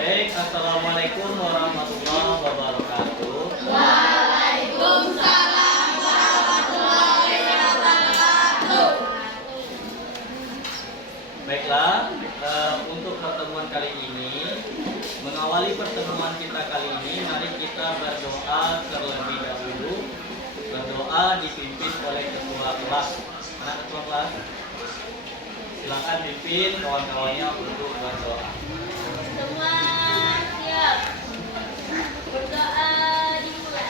Baik, assalamualaikum warahmatullahi wabarakatuh. Waalaikumsalam warahmatullahi wabarakatuh. Baiklah, untuk pertemuan kali ini, mengawali pertemuan kita kali ini, mari kita berdoa terlebih dahulu. Berdoa dipimpin oleh ketua kelas. Anak ketua kelas, silakan pimpin kawan-kawannya untuk berdoa. Semua siap. Berdoa dimulai.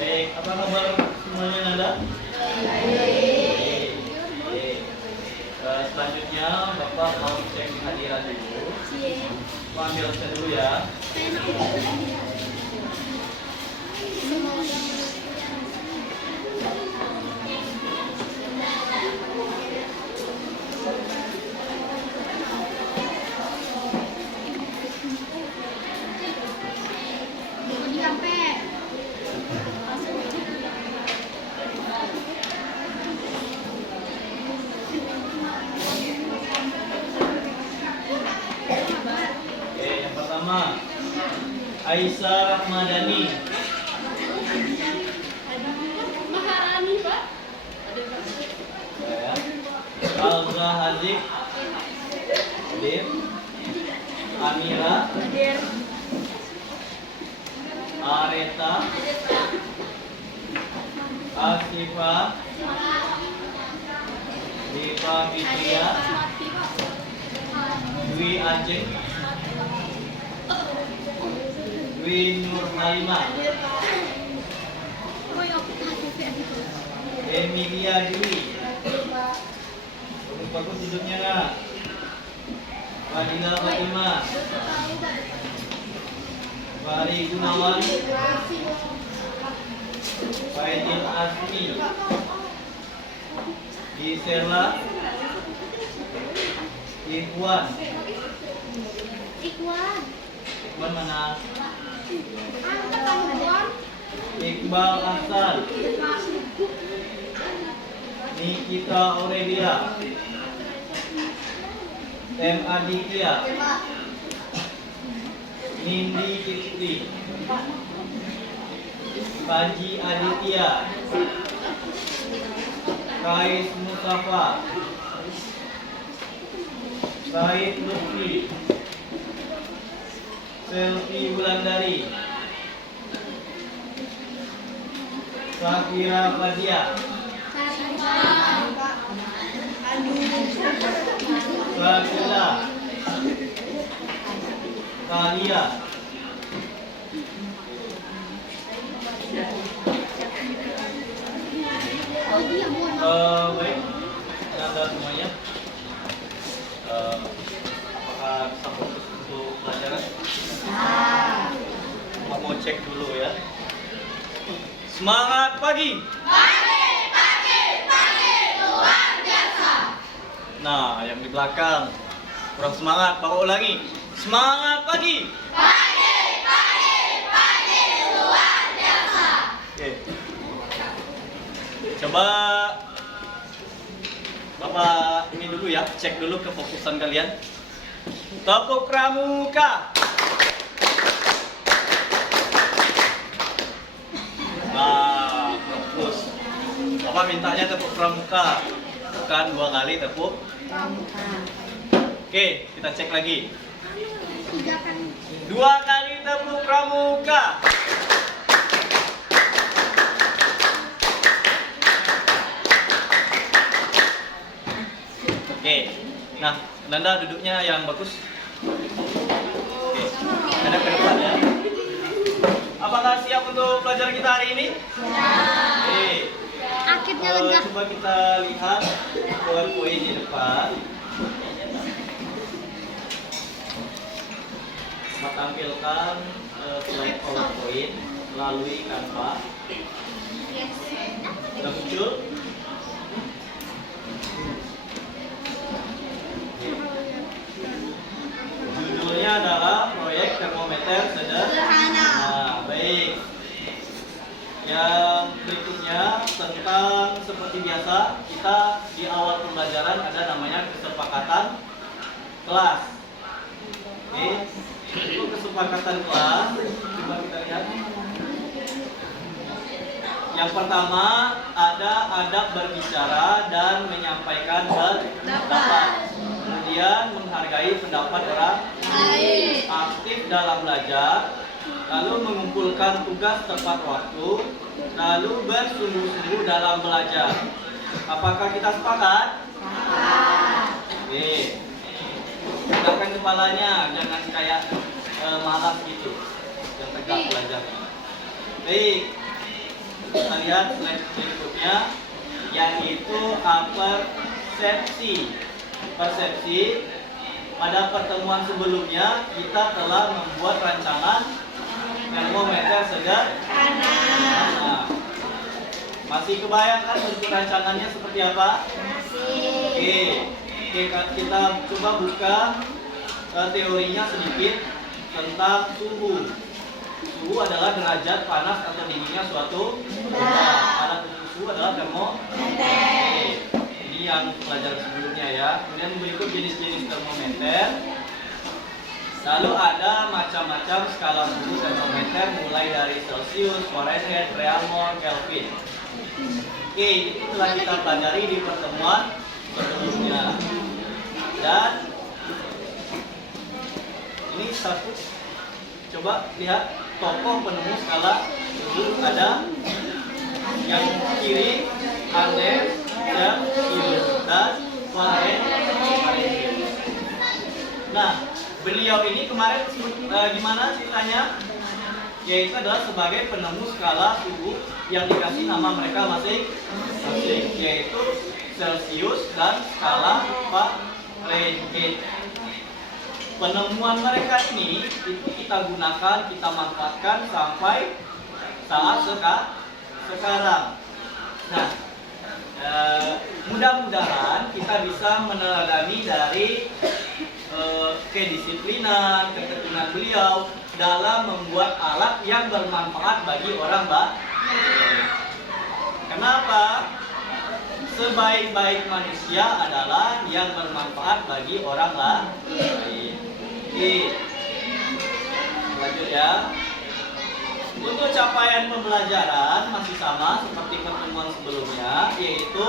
Baik, apa kabar semuanya Nanda? Selanjutnya Bapak mau cek kehadiran dulu. Pak ambil absen dulu ya. Oke, yang pertama Aisyah Rahmadani. Maharani, Pak. Ya. Alza Hazik. Hadir. Amira. Hadir. Areta. Asifa. Diva Fitria. Dwi Ajeng. Dwi Nur Halimah. Emilia Dwi. Bagus duduknya nggak? Fadila Fatimah. Fahri Gunawan. Faidil Azmi. Gisela. Ikhwan. Ikhwan. Ikhwan mana? Angkat tangan. Iqbal Hasan. Nikita Aurelia. M. Aditya. Nindi Kipti. Panji Aditya. Kais Mustafa. Said Lutfi. Selvi Wulandari. Safira Fadia. Sakila. Kalia. Baik, Anda semuanya. Apakah bisa fokus untuk pelajaran? Mau cek dulu ya. Semangat pagi. Pagi, luar biasa. Nah, yang di belakang kurang semangat, bawa ulangi. Semangat pagi. Pagi, luar biasa. Oke. Coba Bapak ini dulu ya, cek dulu kefokusan kalian. Tepuk pramuka. Nah, fokus. Bapak mintanya tepuk pramuka, bukan 2 kali tepuk. Oke, kita cek lagi. 2 kali tepuk pramuka. Nah, Nanda duduknya yang bagus. Oke, ada ke depan ya. Apakah siap untuk pelajaran kita hari ini? Oke. Akhirnya lega. Coba kita lihat poin-poin di depan. Kita tampilkan slide PowerPoint melalui Canva. Sudah muncul? Judulnya adalah proyek termometer sederhana. Nah, baik. Yang berikutnya tentang seperti biasa kita di awal pembelajaran ada namanya kesepakatan kelas. Oke, itu kesepakatan kelas. Coba kita lihat. Yang pertama ada adab berbicara dan menyampaikan pendapat. Kemudian menghargai pendapat orang lain. Aktif dalam belajar. Lalu mengumpulkan tugas tepat waktu, lalu bersungguh-sungguh dalam belajar. Apakah kita sepakat? Oke. Tegakkan kepalanya, jangan kayak malas gitu. Yang tegak belajar. Baik. Kita lihat slide berikutnya, yaitu persepsi. Persepsi. Pada pertemuan sebelumnya kita telah membuat rancangan termometer sederhana. Nah, masih kebayangkan bentuk rancangannya seperti apa? Masih. Oke, kita coba buka teorinya sedikit tentang suhu. Suhu adalah derajat panas atau dinginnya suatu benda. Alat ukur suhu adalah termometer. Ini yang pelajaran sebelumnya ya. Kemudian berikut jenis-jenis termometer. Lalu ada macam-macam skala suhu termometer mulai dari Celsius, Fahrenheit, Reaumur, Kelvin. Oke, itu telah kita pelajari di pertemuan sebelumnya. Dan ini satu, coba lihat tokoh penemu skala suhu ada yang kiri Andes, Celsius dan Fahrenheit. Nah, beliau ini kemarin gimana ceritanya? Yaitu adalah sebagai penemu skala suhu yang dikasih nama mereka masing-masing, yaitu Celsius dan skala Fahrenheit. Penemuan mereka ini itu kita gunakan, kita manfaatkan sampai saat sekarang. Nah, mudah-mudahan kita bisa meneladani dari kedisiplinan, ketekunan beliau dalam membuat alat yang bermanfaat bagi orang banyak. Kenapa? Sebaik-baik manusia adalah yang bermanfaat bagi orang lain. Oke, lanjut ya. Untuk capaian pembelajaran masih sama seperti pertemuan sebelumnya, yaitu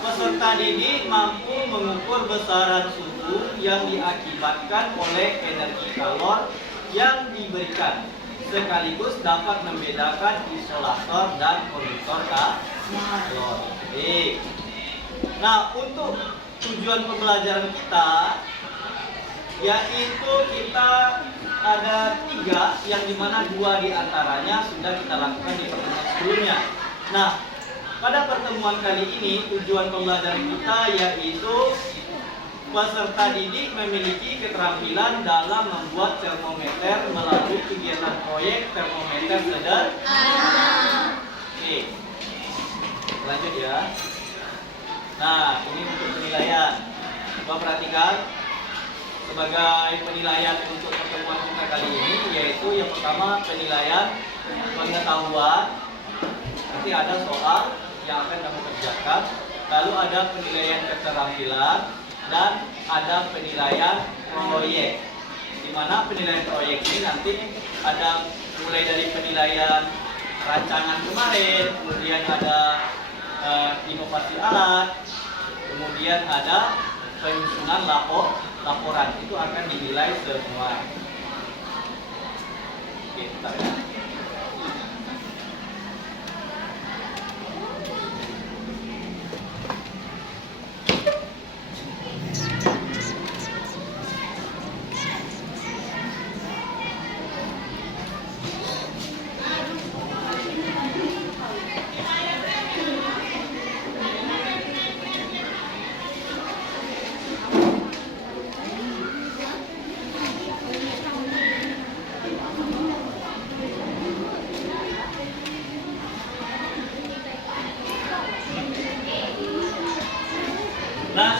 peserta didik mampu mengukur besaran suhu yang diakibatkan oleh energi kalor yang diberikan, sekaligus dapat membedakan isolator dan konduktor kalor. Nah, untuk tujuan pembelajaran kita, yaitu kita ada 3 yang dimana 2 diantaranya sudah kita lakukan di pertemuan sebelumnya. Nah, pada pertemuan kali ini tujuan pembelajaran kita yaitu peserta didik memiliki keterampilan dalam membuat termometer melalui kegiatan proyek termometer sederhana. Oke, lanjut ya. Nah, ini untuk penilaian. Coba perhatikan sebagai penilaian untuk pertemuan kita kali ini, yaitu yang pertama penilaian pengetahuan. Nanti ada soal yang akan kamu kerjakan, lalu ada penilaian keterampilan dan ada penilaian proyek. Di mana penilaian proyek ini nanti ada mulai dari penilaian rancangan kemarin, kemudian ada inovasi alat, kemudian ada penyusunan laporan, itu akan dinilai semua. Oke, bentar ya.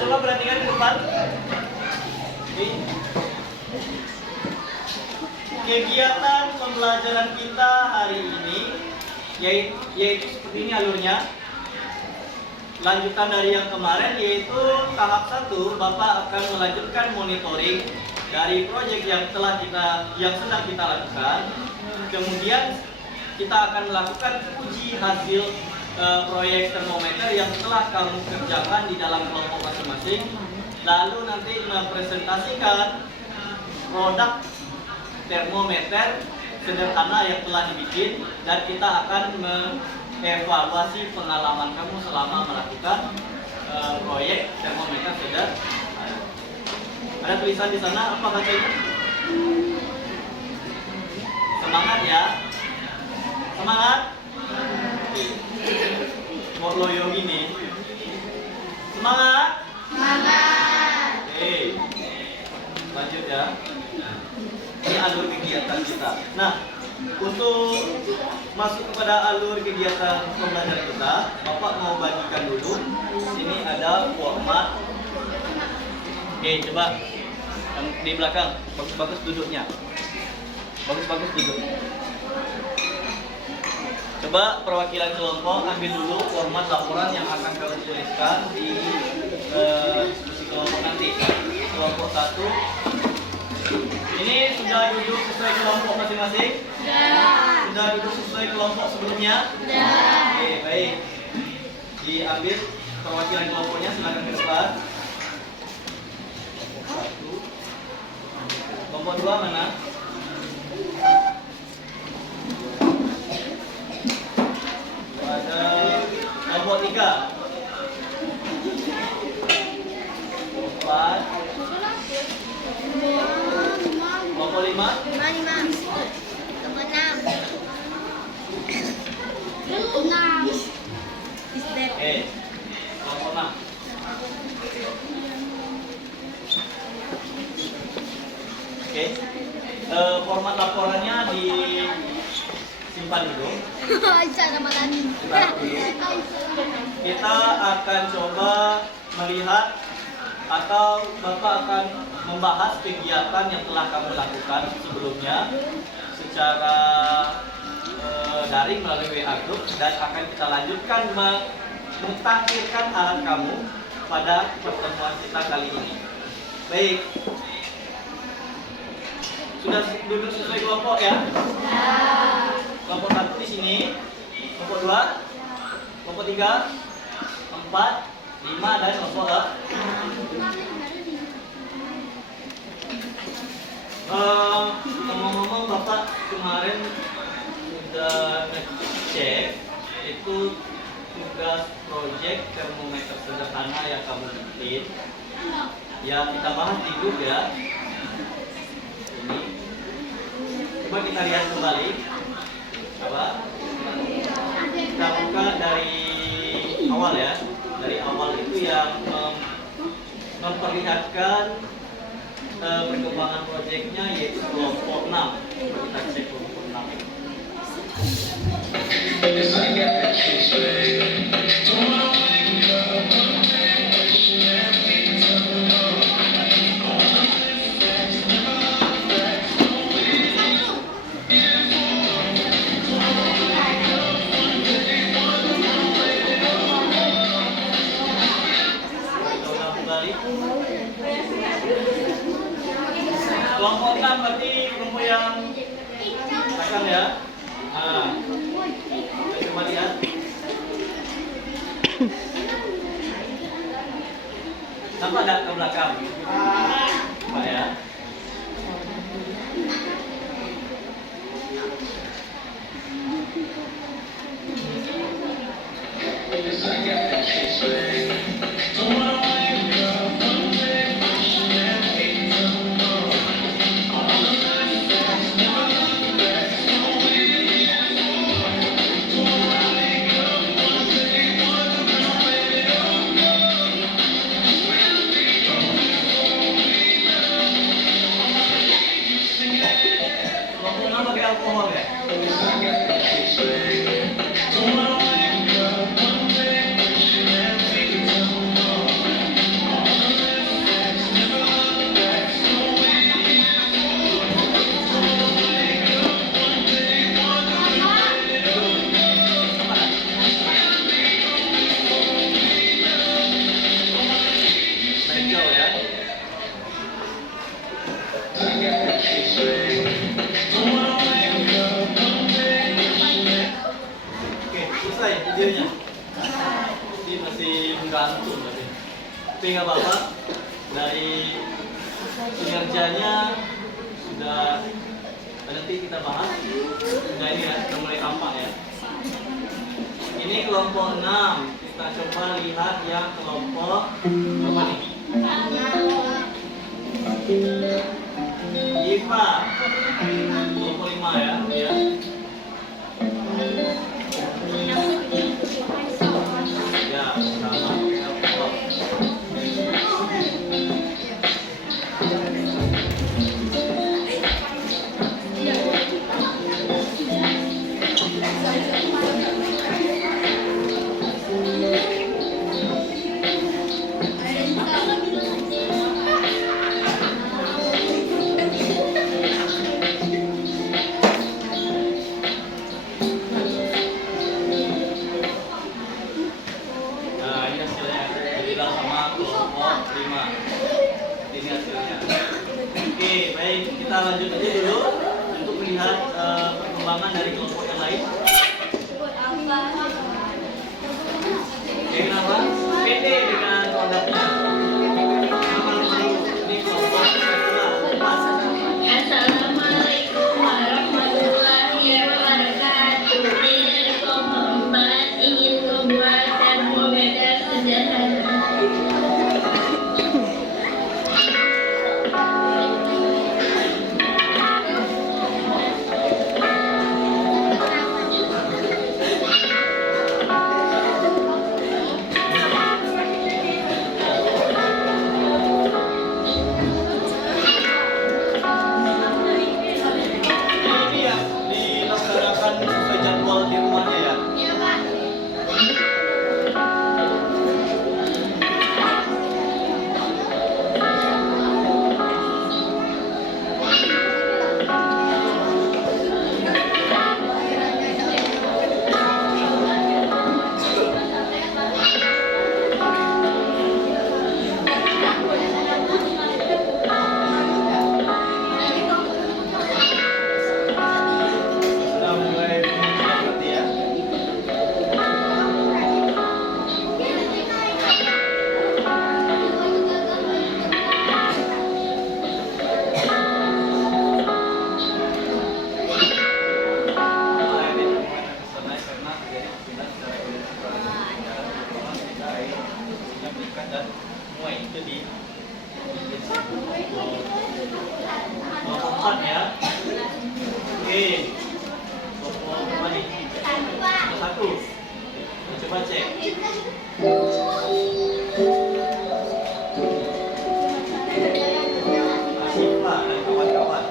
coba perhatikan ke depan. Oke. Kegiatan pembelajaran kita hari ini yaitu seperti ini alurnya. Lanjutan dari yang kemarin, yaitu tahap 1, Bapak akan melanjutkan monitoring dari proyek yang sedang kita lakukan. Kemudian kita akan melakukan uji hasil proyek termometer yang telah kamu kerjakan di dalam kelompok masing-masing. Lalu nanti mempresentasikan produk termometer sederhana yang telah dibikin, dan kita akan mengevaluasi pengalaman kamu selama melakukan proyek termometer sederhana. Ada tulisan di sana, apa bacanya? Semangat ya. Semangat. Mau loyo gini. Semangat. Semangat. Oke. Lanjut ya. Ini alur kegiatan kita. Nah, untuk masuk kepada alur kegiatan pembelajaran kita, Bapak mau bagikan dulu. Sini ada format. Oke, coba yang di belakang, bagus-bagus duduknya. Bagus-bagus duduk. Coba perwakilan kelompok ambil dulu format laporan yang akan kamu tuliskan di diskusi kelompok nanti. Kelompok 1. Ini sudah duduk sesuai kelompok masing-masing? Sudah duduk sesuai kelompok sebelumnya? Oke, baik. Diambil perwakilan kelompoknya, silakan ke depan. Kelompok 2 mana? Ada kelompok 3. 4. Kelompok 5. 5. Kelompok 6. 6. Is that? Kelompok 6. Oke. Format laporannya disimpan dulu. Cara malam. Kita akan coba melihat atau Bapak akan membahas kegiatan yang telah kamu lakukan sebelumnya secara daring melalui WA Group, dan akan kita lanjutkan mentampilkan alat kamu pada pertemuan kita kali ini. Baik. Sudah duduk sesuai kelompok ya? Kelompok 1 di sini, kelompok 2, kelompok 3, 4, 5, dan kelompok 6. Ngomong-ngomong, Bapak kemarin sudah ngecek itu tugas proyek termometer sederhana yang kamu bikin. Ya, kita bahas di grup ya. Ini. Coba kita lihat kembali. Apa? Kita buka dari awal ya. Dari awal itu yang memperlihatkan perkembangan proyeknya, yaitu kelompok 6. Kita cek kelompok 6. Kelompok 6 berarti kelompok yang belakang ya. Nah, kita coba lihat. Nampak ada ke belakang? Nampak ya. masih menggantung masih. Tapi nggak apa-apa. Dari kinerjanya sudah nanti kita bahas. Sudah ini ya, sudah mulai tampak ya. Ini kelompok 6. Kita coba lihat yang kelompok apa nih? IPA. Kelompok 5 ya. Ya. Ya, sama. Nah, ini hasilnya. Jadilah sama kelompok 5. Ini hasilnya. Oke, baik. Kita lanjut aja dulu untuk melihat perkembangan dari kelompok yang lain. Oke, kenapa? PD dengan produknya. Nama dulu. Ini kelompok kedua. Assalamualaikum warahmatullahi wabarakatuh. Dari kelompok 4 ingin membuat termometer sederhana. Ini ya dilaksanakan sesuai jadwal di rumahnya ya. Iya, Pak. Sudah mulai menunjukkan berarti ya. Mulai dari kesana karena terjadi perpindahan secara meningkat dan mulai itu di kelompok 4 ya. Oke. Kelompok apa nih? Kelompok 1. Kita coba cek. Asyifa dan kawan-kawan.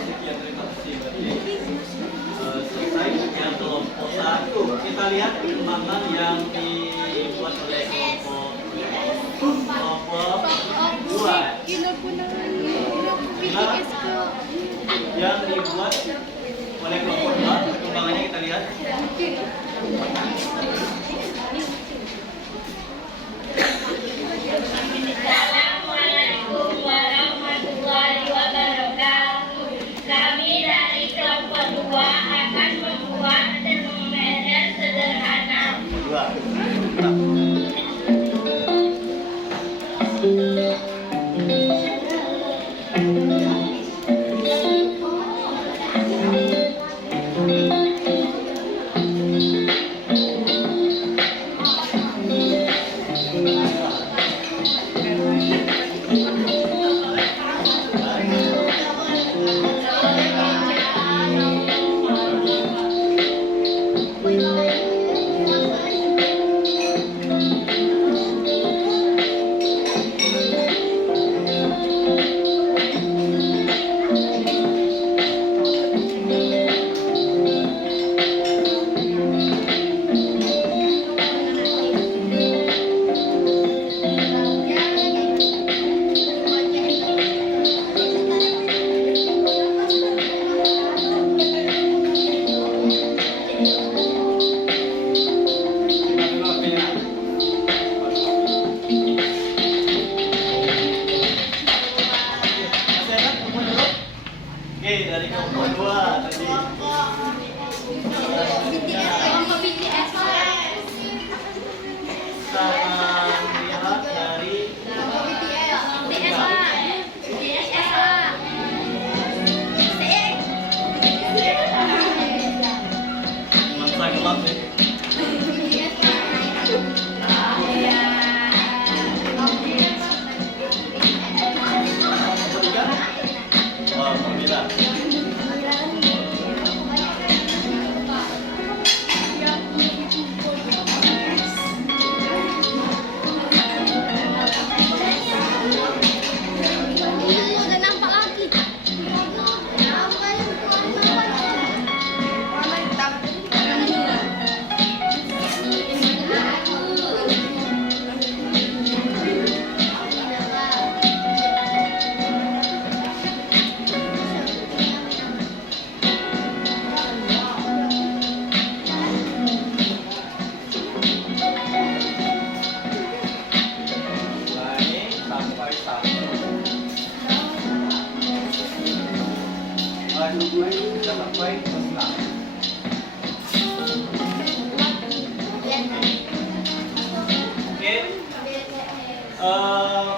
Sekian terima kasih berarti selesai yang kelompok 1. Kita lihat perkembangan yang dibuat oleh kelompok 2. Yang dibuat oleh kelompok 2, perkembangannya kita lihat. Assalamualaikum warahmatullahi wabarakatuh. Kami dari kelompok 2 akan membuat termometer sederhana. 2.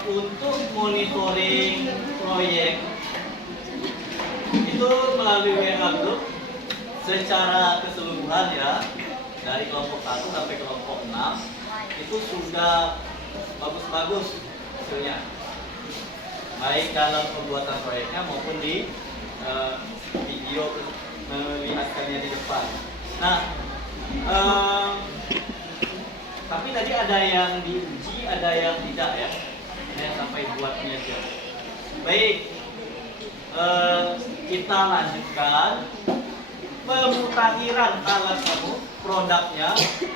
untuk monitoring proyek itu melalui WA group secara keseluruhan ya, dari kelompok 1 sampai kelompok 6 itu sudah bagus-bagus hasilnya, baik dalam pembuatan proyeknya maupun di video melihatkannya di depan. Nah, tapi tadi ada yang diuji, ada yang tidak ya, ada yang sampai buat penelitian. Baik, kita lanjutkan pemutakhiran alat kamu, produknya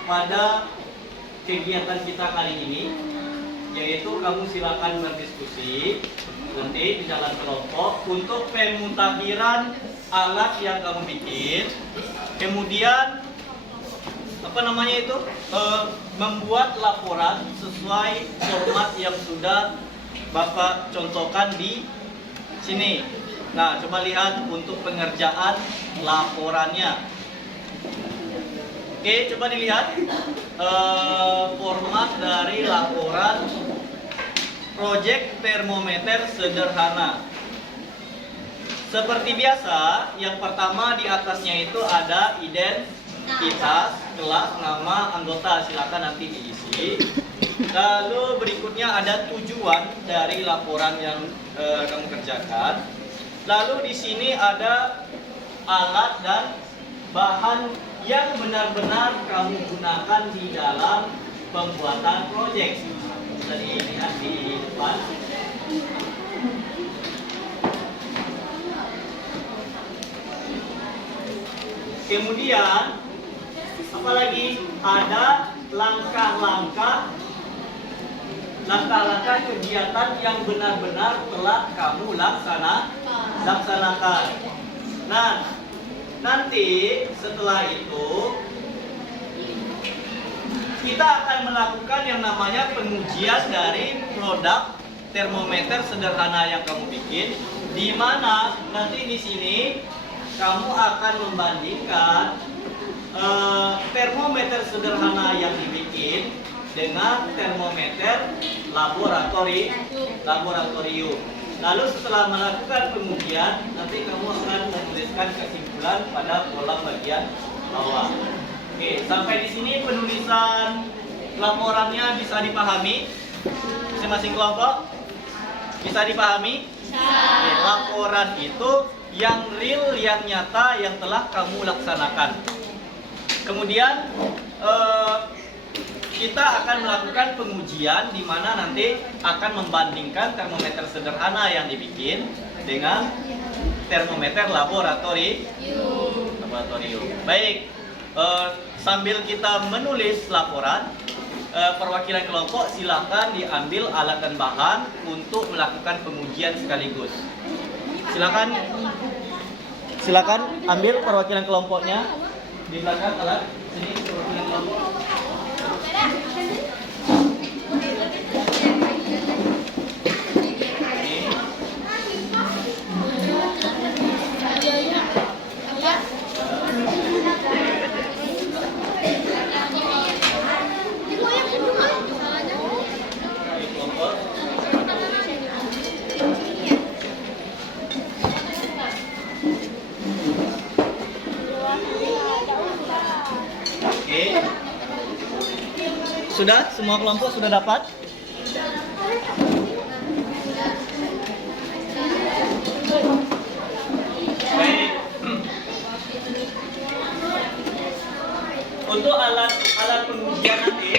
pada kegiatan kita kali ini, yaitu kamu silakan berdiskusi nanti di dalam kelompok untuk pemutakhiran alat yang kamu bikin, kemudian apa namanya itu membuat laporan sesuai format yang sudah Bapak contohkan di sini. Nah, coba lihat untuk pengerjaan laporannya. Oke, coba dilihat format dari laporan proyek termometer sederhana. Seperti biasa, yang pertama di atasnya itu ada identitas, kelas, nama, anggota, silakan nanti diisi. Lalu berikutnya ada tujuan dari laporan yang kamu kerjakan. Lalu di sini ada alat dan bahan yang benar-benar kamu gunakan di dalam pembuatan proyek. Jadi lihat di depan. Kemudian apalagi ada langkah-langkah kegiatan yang benar-benar telah kamu laksanakan. Nah, nanti setelah itu kita akan melakukan yang namanya pengujian dari produk termometer sederhana yang kamu bikin, di mana nanti di sini kamu akan membandingkan termometer sederhana yang dibikin dengan termometer laboratorium. Lalu setelah melakukan pengujian, nanti kamu akan menuliskan kesimpulan pada kolom bagian bawah. Oke, sampai di sini penulisan laporannya bisa dipahami? Masing-masing kelompok bisa dipahami? Oke, laporan itu yang real, yang nyata, yang telah kamu laksanakan. Kemudian kita akan melakukan pengujian di mana nanti akan membandingkan termometer sederhana yang dibikin dengan termometer laboratorium. Baik, sambil kita menulis laporan, perwakilan kelompok silakan diambil alat dan bahan untuk melakukan pengujian sekaligus. Silakan ambil perwakilan kelompoknya di belakang alat sini perwakilan kelompok. Sudah? Semua kelompok sudah dapat? Baik. Untuk alat pengujian nanti,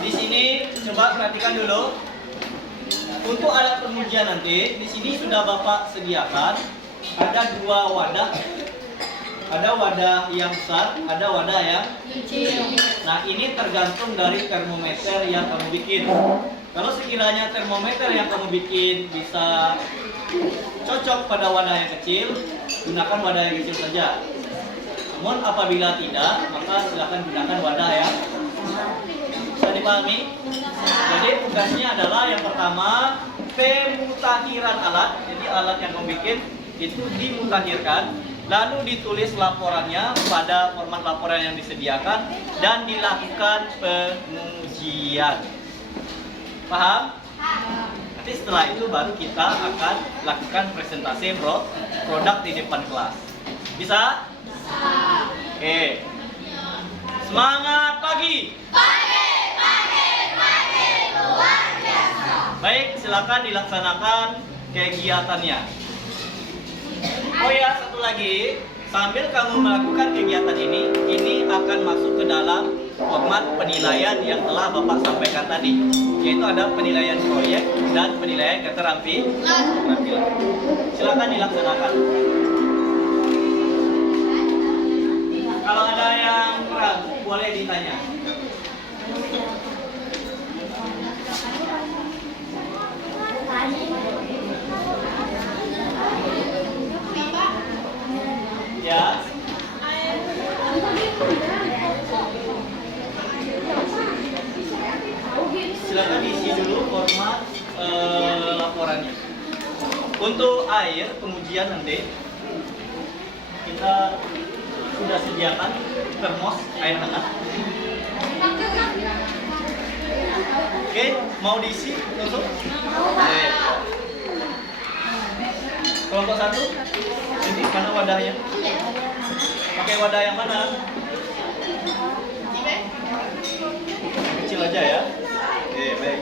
di sini coba perhatikan dulu. Untuk alat pengujian nanti, di sini sudah Bapak sediakan ada dua wadah. Ada wadah yang besar, ada wadah yang kecil. Nah, ini tergantung dari termometer yang kamu bikin. Kalau sekiranya termometer yang kamu bikin bisa cocok pada wadah yang kecil, gunakan wadah yang kecil saja. Namun apabila tidak, maka silakan gunakan wadah yang bisa dipahami. Jadi tugasnya adalah yang pertama pemutakhiran alat. Jadi alat yang kamu bikin itu dimutakhirkan. Lalu ditulis laporannya pada format laporan yang disediakan dan dilakukan pengujian. Paham? Nanti setelah itu baru kita akan lakukan presentasi produk di depan kelas. Bisa? Oke. Semangat pagi. Luar biasa. Baik, silakan dilaksanakan kegiatannya. Oh ya, satu lagi, sambil kamu melakukan kegiatan ini akan masuk ke dalam format penilaian yang telah Bapak sampaikan tadi, yaitu ada penilaian proyek dan penilaian keterampilan. Silakan dilaksanakan. Kalau ada yang ragu, boleh ditanya. Ya. Silakan diisi dulu format laporannya. Untuk air pengujian nanti kita sudah sediakan termos air hangat. Oke, mau diisi langsung? Oke. Kelompok 1, ini mana wadahnya? Pakai wadah yang mana? Kecil aja ya. Oke, baik.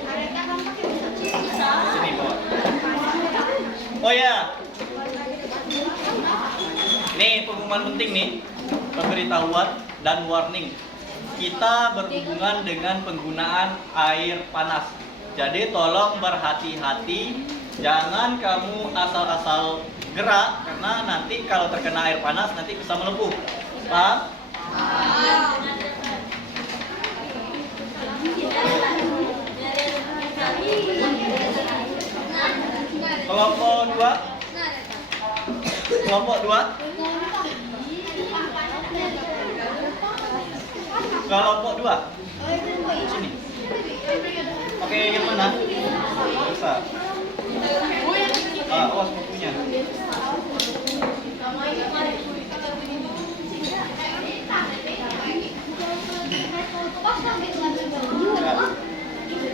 Sini bawa. Oh ya. Nih pengumuman penting nih, pemberitahuan dan warning. Kita berhubungan dengan penggunaan air panas. Jadi tolong berhati-hati, jangan kamu asal-asal gerak karena nanti kalau terkena air panas nanti bisa melepuh. Paham? Kelompok 2. Kelompok 2. Kelompok 2. Sini. Oke, yang mana? Besar. Awas bukunya.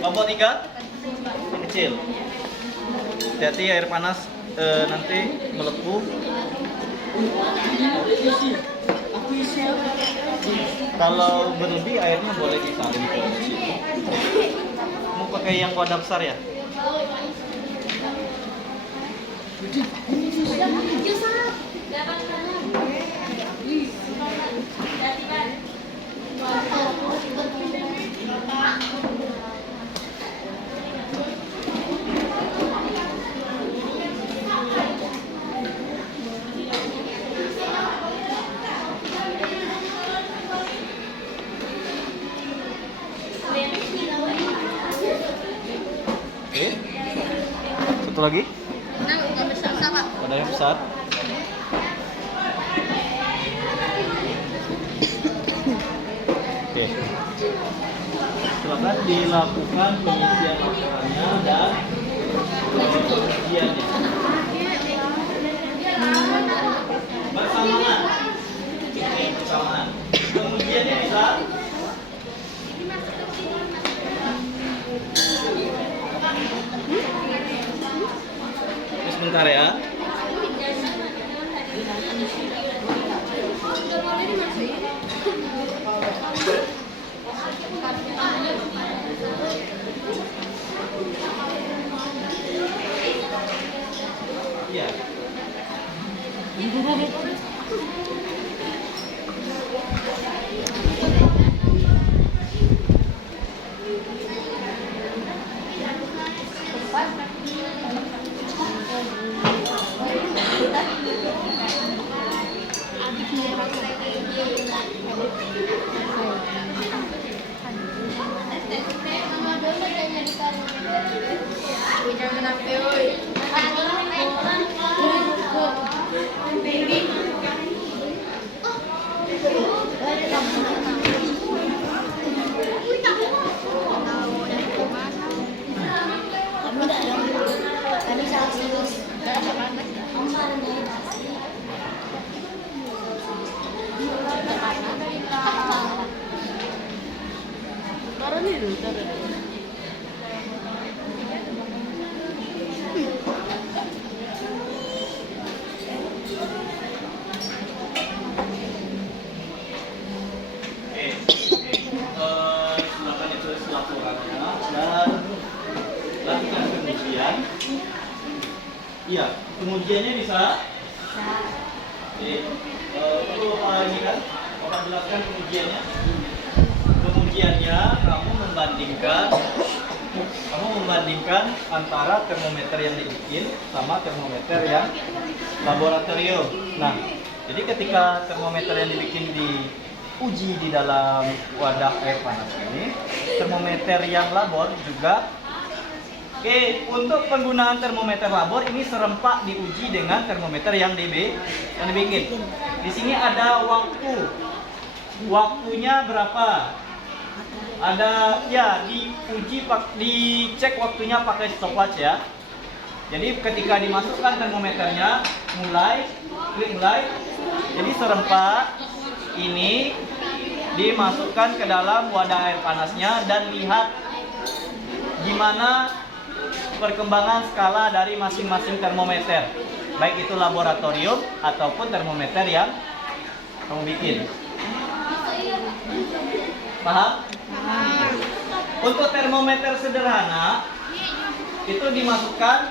Kelompok 3. Yang kecil. Hati-hati air panas nanti melepuh. Kalau berlebih airnya boleh disalin ke situ. Mau pakai yang wadah besar ya? Oke. Satu lagi? Wadah yang besar. Oke. Silakan dilakukan pengisian laporannya dan ujiannya. Bersamaan. Bersamaan. Pengujiannya bisa. Sebentar ya. Iya. Iya, pengujiannya bisa. Oke, perlu apa ini kan? Bapak jelaskan pengujiannya. Pengujiannya kamu membandingkan antara termometer yang dibikin sama termometer yang laboratorium. Nah, jadi ketika termometer yang dibikin diuji di dalam wadah air panas ini, termometer yang labor juga. Oke, untuk penggunaan termometer labor ini serempak diuji dengan termometer yang dibikin. Di sini ada waktu. Waktunya berapa? Ada ya dicek waktunya pakai stopwatch ya. Jadi ketika dimasukkan termometernya, klik mulai. Jadi serempak ini dimasukkan ke dalam wadah air panasnya dan lihat gimana perkembangan skala dari masing-masing termometer, baik itu laboratorium ataupun termometer yang kamu bikin. Paham? Untuk termometer sederhana itu dimasukkan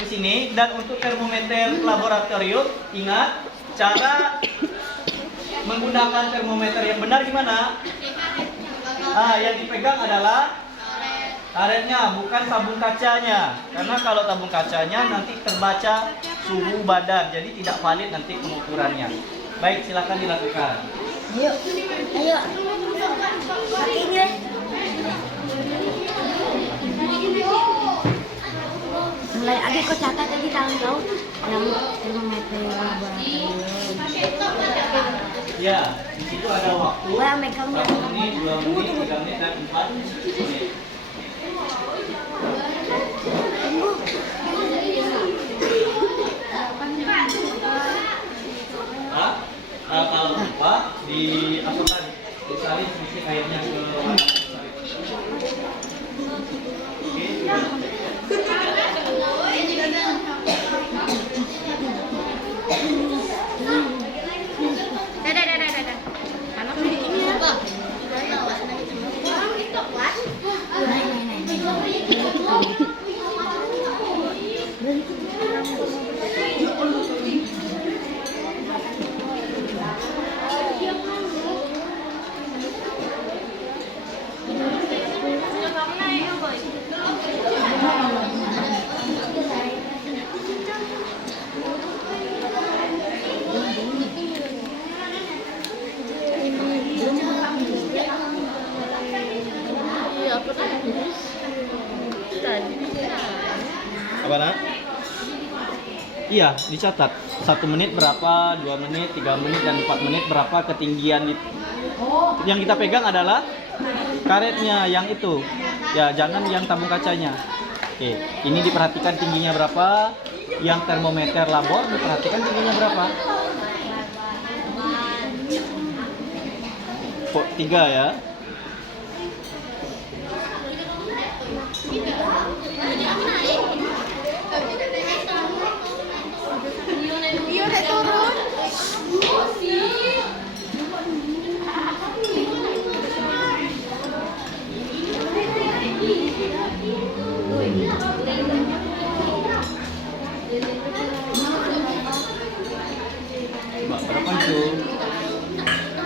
ke sini, dan untuk termometer laboratorium ingat cara menggunakan termometer yang benar gimana? Yang dipegang adalah karetnya, bukan tabung kacanya. Karena kalau tabung kacanya nanti terbaca suhu badan, jadi tidak valid nanti pengukurannya. Baik, silakan dilakukan. Ayo. Pakainya. Mulai aja kau catat tadi tangan kau yang termometer laboratorium. Ya, di situ ada waktu. Wah, megangnya. 1 menit, 2 menit, 3 menit, dan 4 menit. Kalau lupa disalin sedikit airnya ke apa nak? Iya, dicatat 1 menit berapa, 2 menit, 3 menit, dan 4 menit berapa ketinggian yang kita pegang adalah karetnya yang itu. Ya, jangan yang tabung kacanya. Oke, ini diperhatikan tingginya berapa. Yang termometer labor diperhatikan tingginya berapa. Kok 3 ya? Berapa itu?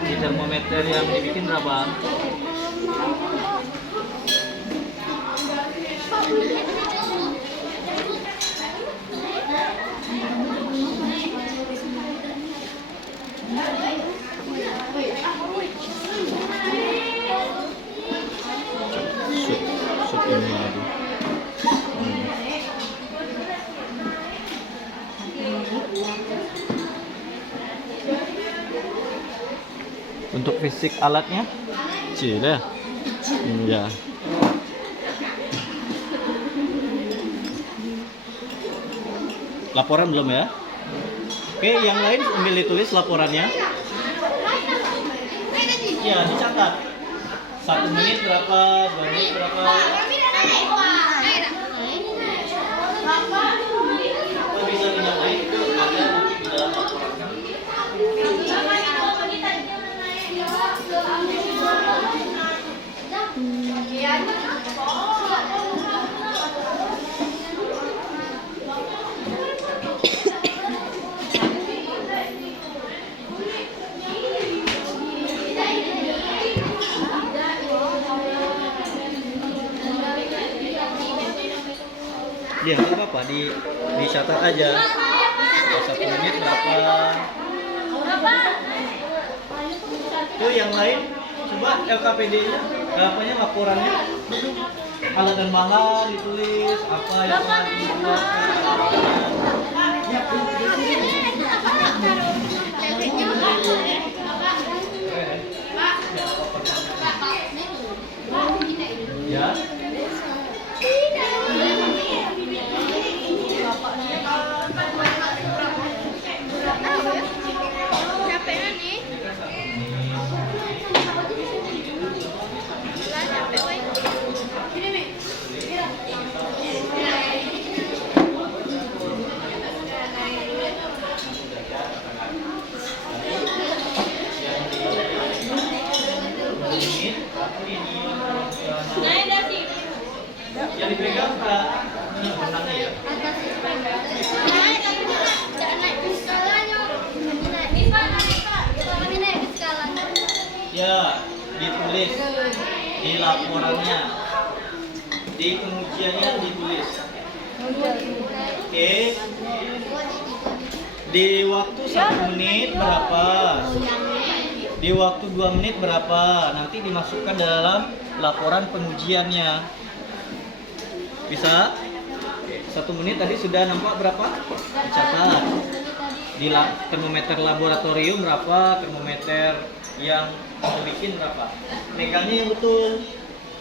Di termometer yang dibikin berapa? Shoot ini lagi. Untuk fisik alatnya, ya. Ya. Laporan belum ya? Oke, yang lain ambil ditulis laporannya. Ya, dicatat. 1 menit berapa, 2 menit berapa. Kita bisa pinjam air itu ada nanti di dalam laporan. Dia nggak apa-apa, dicatat aja. Satu menit berapa? Tuh yang lain, coba LKPD-nya, apanya laporannya, alat dan bahan ditulis, apa yang telah dibuat. Ya. Yang dipegang Kak, ini benangnya ya. Ya, ditulis di laporannya, di pengujiannya ditulis. Oke. Di waktu 1 menit berapa? Di waktu 2 menit berapa? Nanti dimasukkan dalam laporan pengujiannya. Bisa? 1 menit tadi sudah nampak berapa? Dicatat. Di termometer laboratorium berapa? Termometer yang mau bikin berapa? Megangnya yang betul.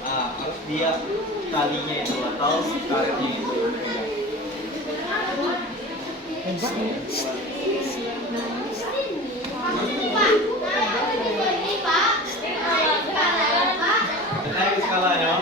Nah, harus dia talinya itu atau karetnya itu. Naik skalanya.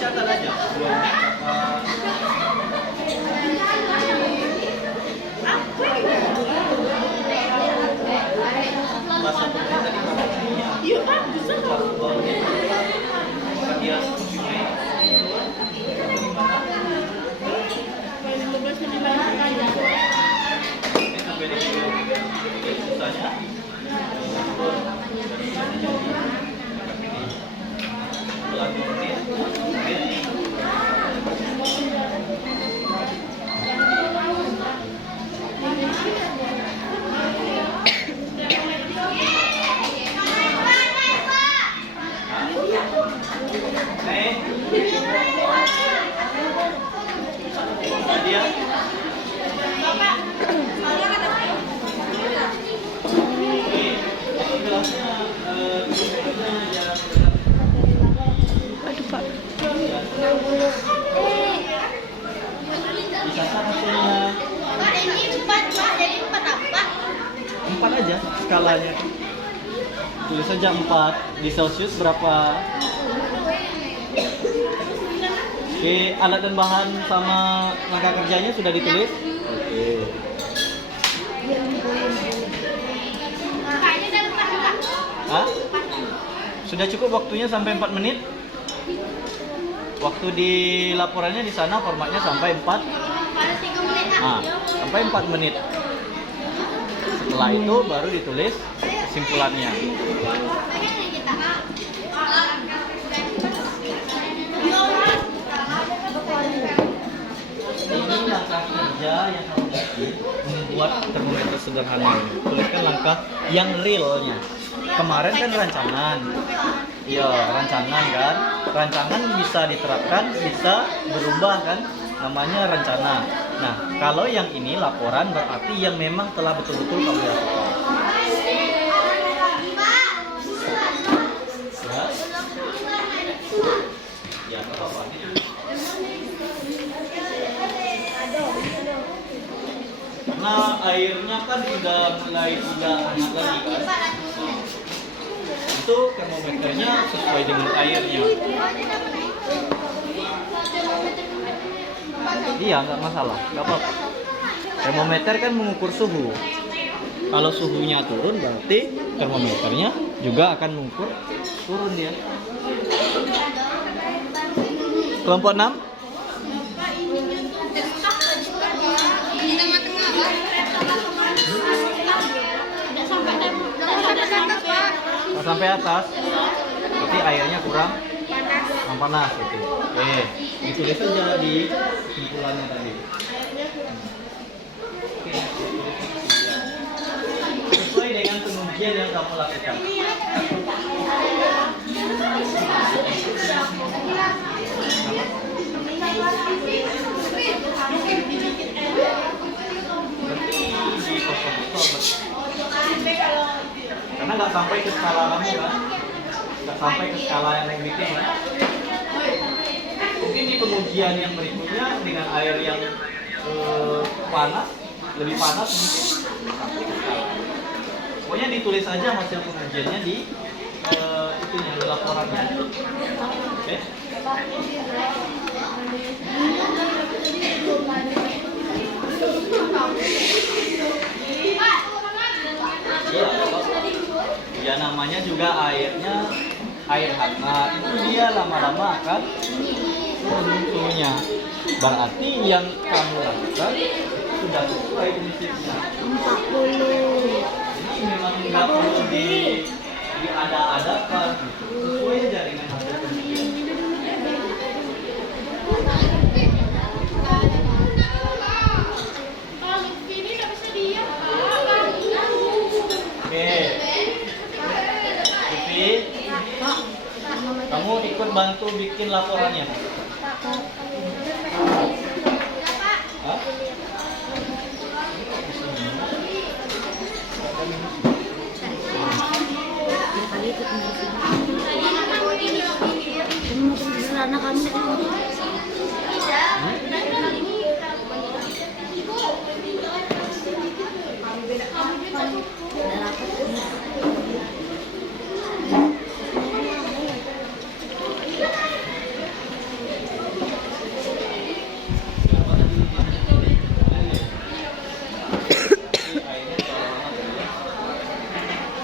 Catat aja. Bahasa pemerintah tadi iya Pak, bisa kok. Dia Empat aja skalanya. Tulis saja 4 di Celsius berapa. Oke, alat dan bahan sama langkah kerjanya sudah ditulis. Oke. Hah? Sudah cukup waktunya sampai 4 menit? Waktu di laporannya di sana formatnya sampai 4. Sampai 4 menit. Setelah itu baru ditulis kesimpulannya. Ini langkah kerja yang kamu bikin membuat termometer sederhana ini. Tuliskan langkah yang realnya. Kemarin kan rancangan. Iya, rancangan kan. Rancangan bisa diterapkan, bisa berubah kan. Namanya rencana. Nah, kalau yang ini laporan berarti yang memang telah betul-betul kamu lakukan. Ya, ya apa-apa. karena airnya kan udah mulai tidak hangat lagi kan. Itu termometernya sesuai dengan airnya. Iya, nggak masalah, nggak apa-apa. Termometer kan mengukur suhu. Kalau suhunya turun berarti termometernya juga akan mengukur turun dia. Kelompok 6. Nggak sampai atas. Berarti airnya kurang panas gitu. Oke, ditulis saja di kesimpulannya tadi. Oke. Sesuai dengan pengujian yang kamu lakukan. Karena nggak sampai ke skala kamu kan, nggak sampai ke skala yang negatif kan. Mungkin di pengujian yang berikutnya dengan air yang panas, lebih panas mungkin sampai ke skala. Pokoknya ditulis aja hasil pengujiannya di itunya, di laporannya. Oke? Ya namanya juga airnya air hangat, itu dia lama-lama akan turun suhunya. Berarti yang kamu lakukan sudah sesuai prinsipnya. 40. Ini memang nggak perlu diada-adakan, gitu. Sesuai aja dengan hasil penelitian. Oke, Vivi, kamu ikut bantu bikin laporannya. Hah? Anak kamu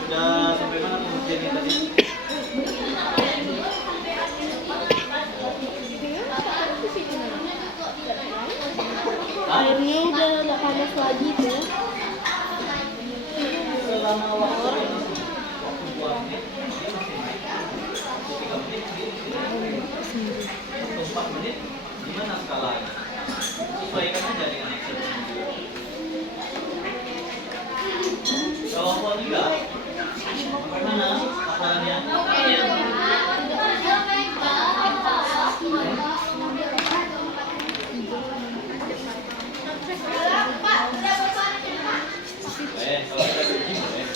Sudah sampai mana pengujiannya tadi? airnya udah nggak panas lagi tuh. Selama waktu ini, waktu 2 menit, dia masih naik. 3 menit, 4 menit, gimana skalanya? Sesuaikan aja dengan hasil pengujian. Kelompok 3, bagaimana hafalannya? Kalau ada uji boleh.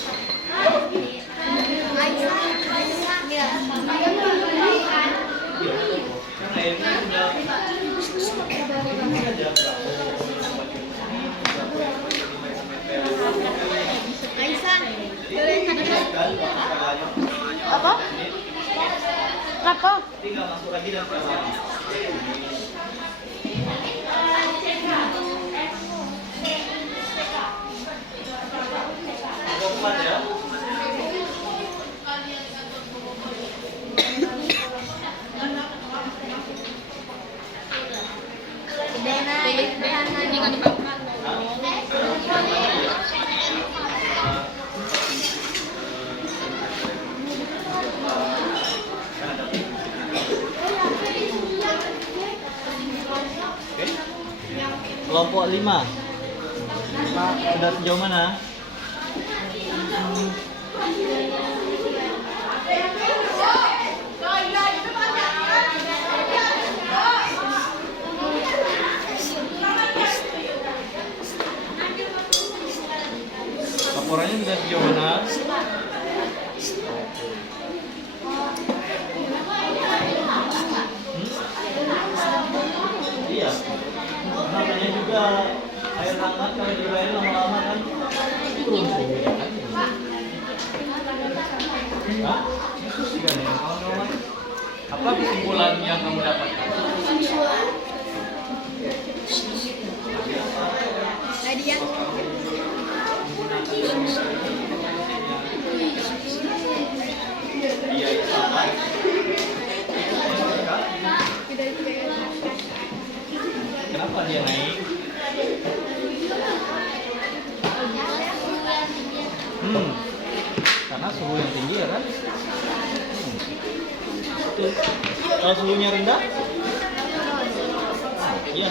Kan airnya sudah ini aja Apa? Apa? tinggal masuk lagi dan skalanya. Kuat ya. Oke. Kelompok 5. Sudah sejauh mana? Laporannya sudah sejauh mana? Iya. Namanya juga Air hangat kalau dibayarin lama-lama kan turun suhunya kan. Hah? Tidak nih, kawan-kawan. Apa kesimpulan yang kamu dapatkan? Iya, itu apa? Kenapa dia naik? Karena suhu yang tinggi ya kan? Betul. Kalau suhunya rendah? Iya.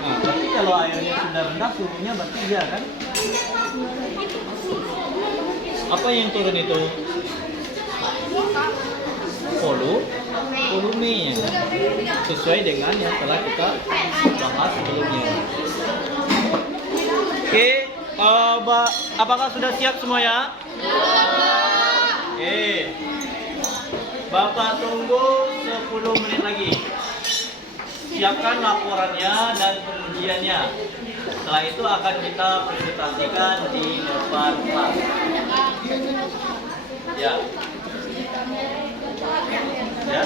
Nah, berarti kalau airnya sudah rendah, suhunya berarti iya kan? Apa yang turun itu? Volumenya sesuai dengan yang telah kita bahas sebelumnya. Oke, apakah sudah siap semua ya? Oke, Bapak tunggu 10 menit lagi. Siapkan laporannya dan pengujiannya. Setelah itu akan kita presentasikan di depan kelas. Ya. Ya.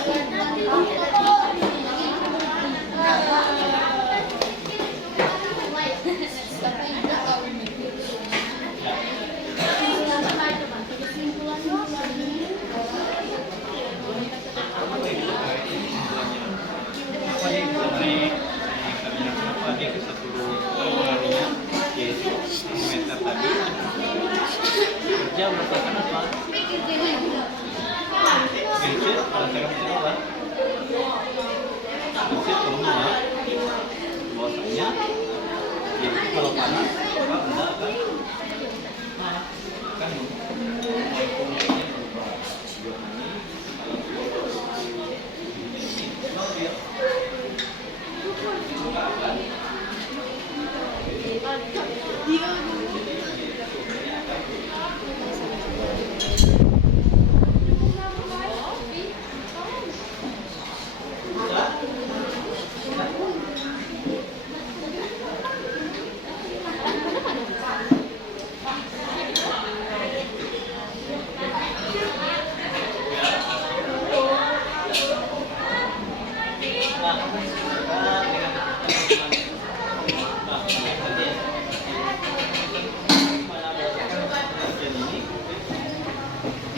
Kenapa dia bisa turun harinya yaitu meter tadi kerja berdasarkan apa? Prinsip berdasarkan prinsip apa? Prinsip semua bahwasanya yaitu kalau panas maka benda akan fungsinya berubah.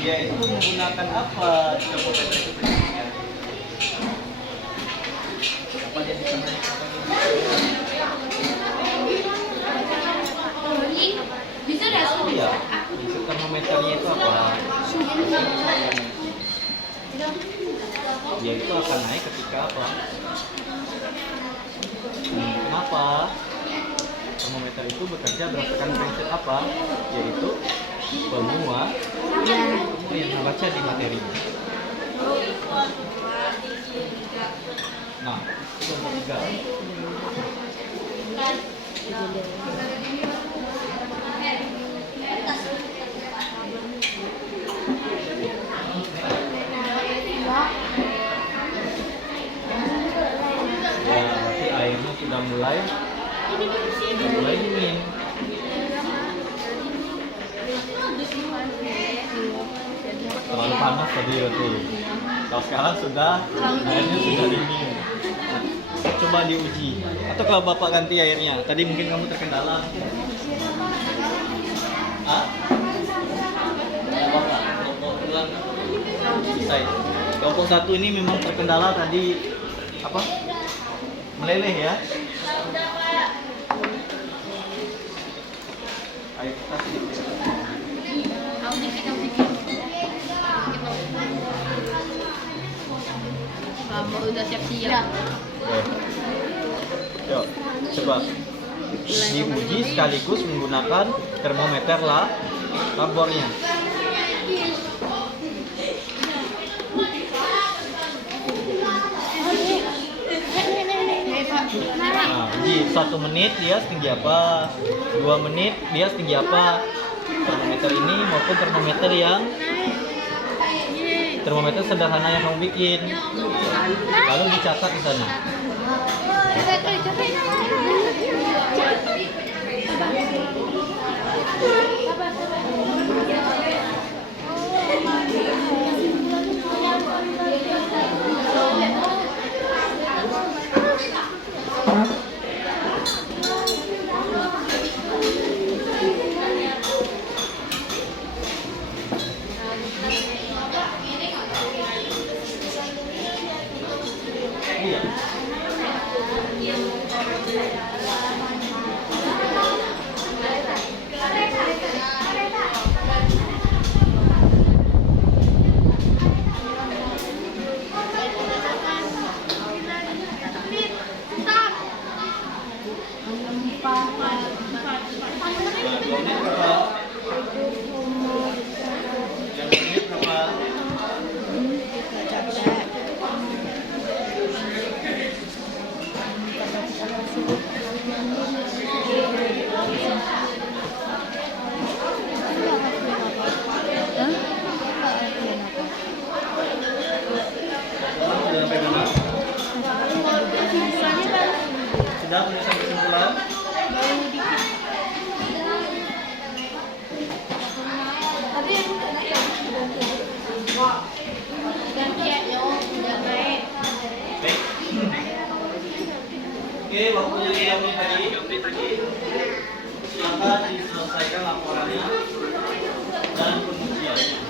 Dia itu menggunakan apa di termometer itu? Apa dia bisa menentukan iya, prinsip termometernya itu apa? Dia itu akan naik ketika apa? Kenapa? Termometer itu bekerja berdasarkan prinsip apa? Yaitu penguat yang membaca di materinya. Nah, itu yang ketiga. Ya, berarti airnya sudah mulai dingin. Terlalu panas tadi berarti. Kalau sekarang airnya sudah dingin. Coba diuji. Atau kalau Bapak ganti airnya, tadi mungkin kamu terkendala. Hah? Bapak, kelompok ulang. Selesai. Kelompok 1 ini memang terkendala tadi apa? Meleleh ya. Ayo kita Bapak udah siap-siap. Yuk, coba diuji sekaligus menggunakan termometer labornya. Nah, uji 1 menit dia setinggi apa, 2 menit dia setinggi apa. Termometer ini maupun termometer sederhana yang kamu bikin, lalu dicatat di sana. Iya. Nah, 2 menit berapa? Yang menit berapa? Sudah sampai mana? Sudah menulis kesimpulan? Baik. Oke, waktunya 3 menit lagi. Silakan diselesaikan laporannya dan pengujiannya.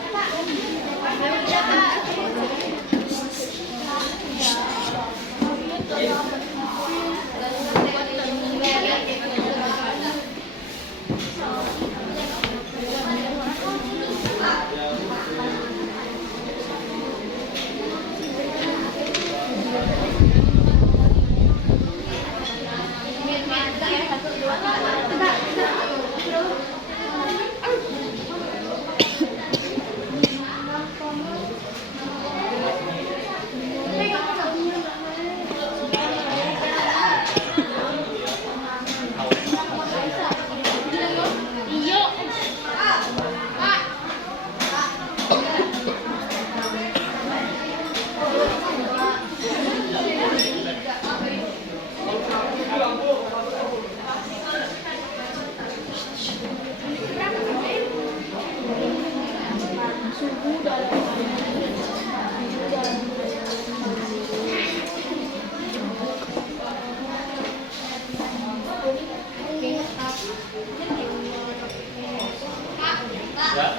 Ya.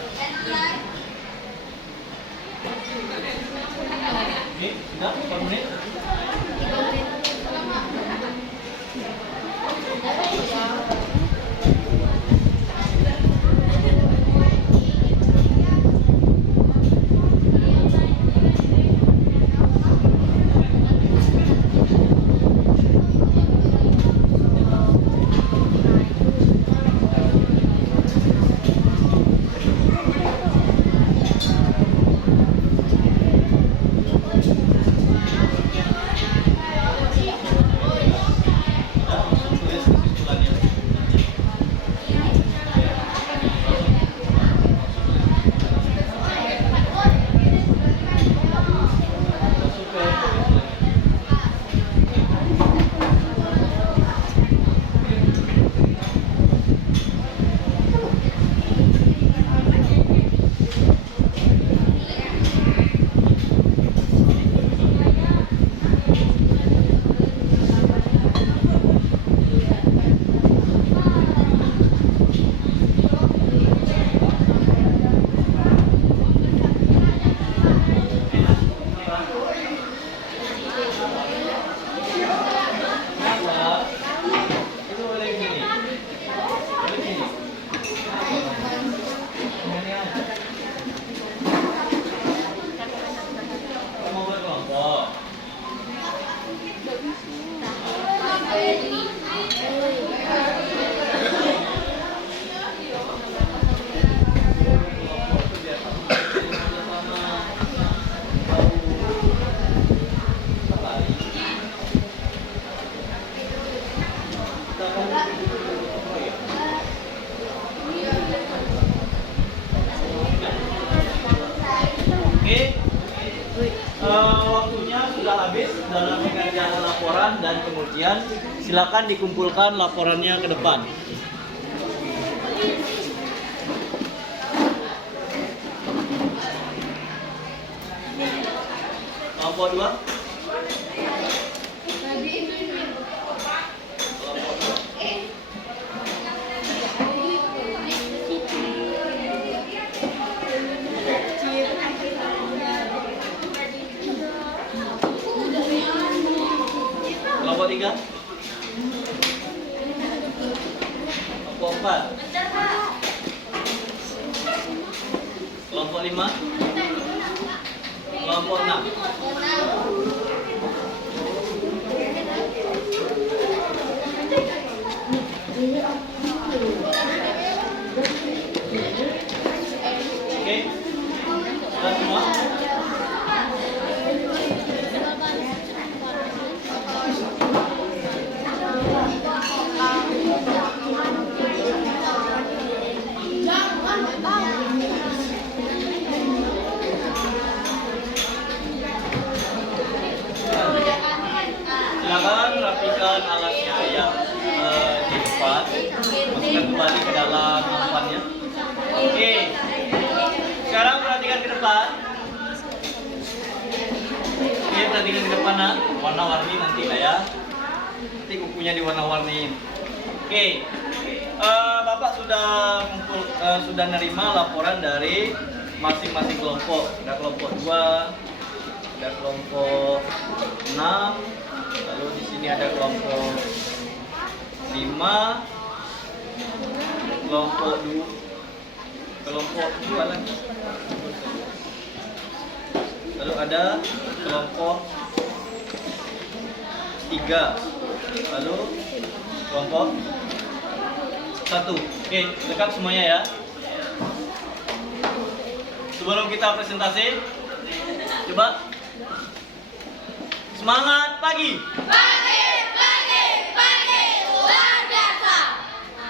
Ini sudah 4 menit. Waktunya sudah habis dalam pengerjaan laporan dan pengujian. Silakan dikumpulkan laporannya ke depan. Kelompok 2. Kelompok 4. Kelompok 5. Kelompok 6. Oke. Sudah semua? Silakan rapikan alatnya yang di depan, masukkan kembali ke dalam nampannya. Oke, sekarang perhatikan ke depan. Oke, perhatikan ke depan, nah. Warna-warni nanti lah ya. Nanti kukunya diwarna-warni. Oke, Bapak sudah nerima laporan dari masing-masing kelompok. Ada kelompok 2, ada kelompok 6. Lalu di sini ada kelompok 5, kelompok 2 lagi. Lalu ada kelompok 3, lalu kelompok 1. Oke, lengkap semuanya ya. Sebelum kita presentasi, coba semangat pagi. Pagi, luar biasa.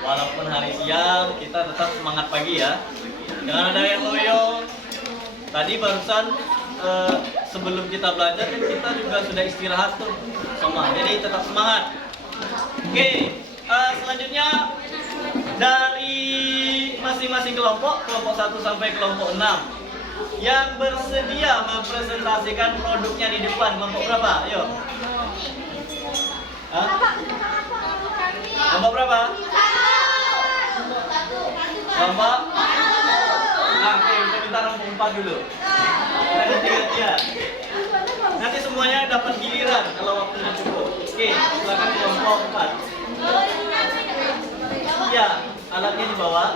Walaupun hari siang, kita tetap semangat pagi ya. Jangan ada yang loyo. Tadi barusan sebelum kita belajar kan kita juga sudah istirahat tuh sama. Jadi tetap semangat. Oke, selanjutnya dari masing-masing kelompok 1 sampai kelompok 6 yang bersedia mempresentasikan produknya di depan. Kelompok berapa? Ayo. Hah? Kelompok berapa? Kelompok? Nah, oke, kita minta kelompok 4 dulu. Ada 3. Nanti semuanya dapat giliran kalau waktunya cukup. Oke, silakan kelompok 4. Iya, alatnya di bawah.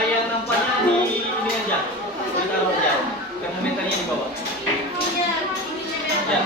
Yang nampaknya di ini aja, ditaruh aja. Termometernya di bawah. Ya.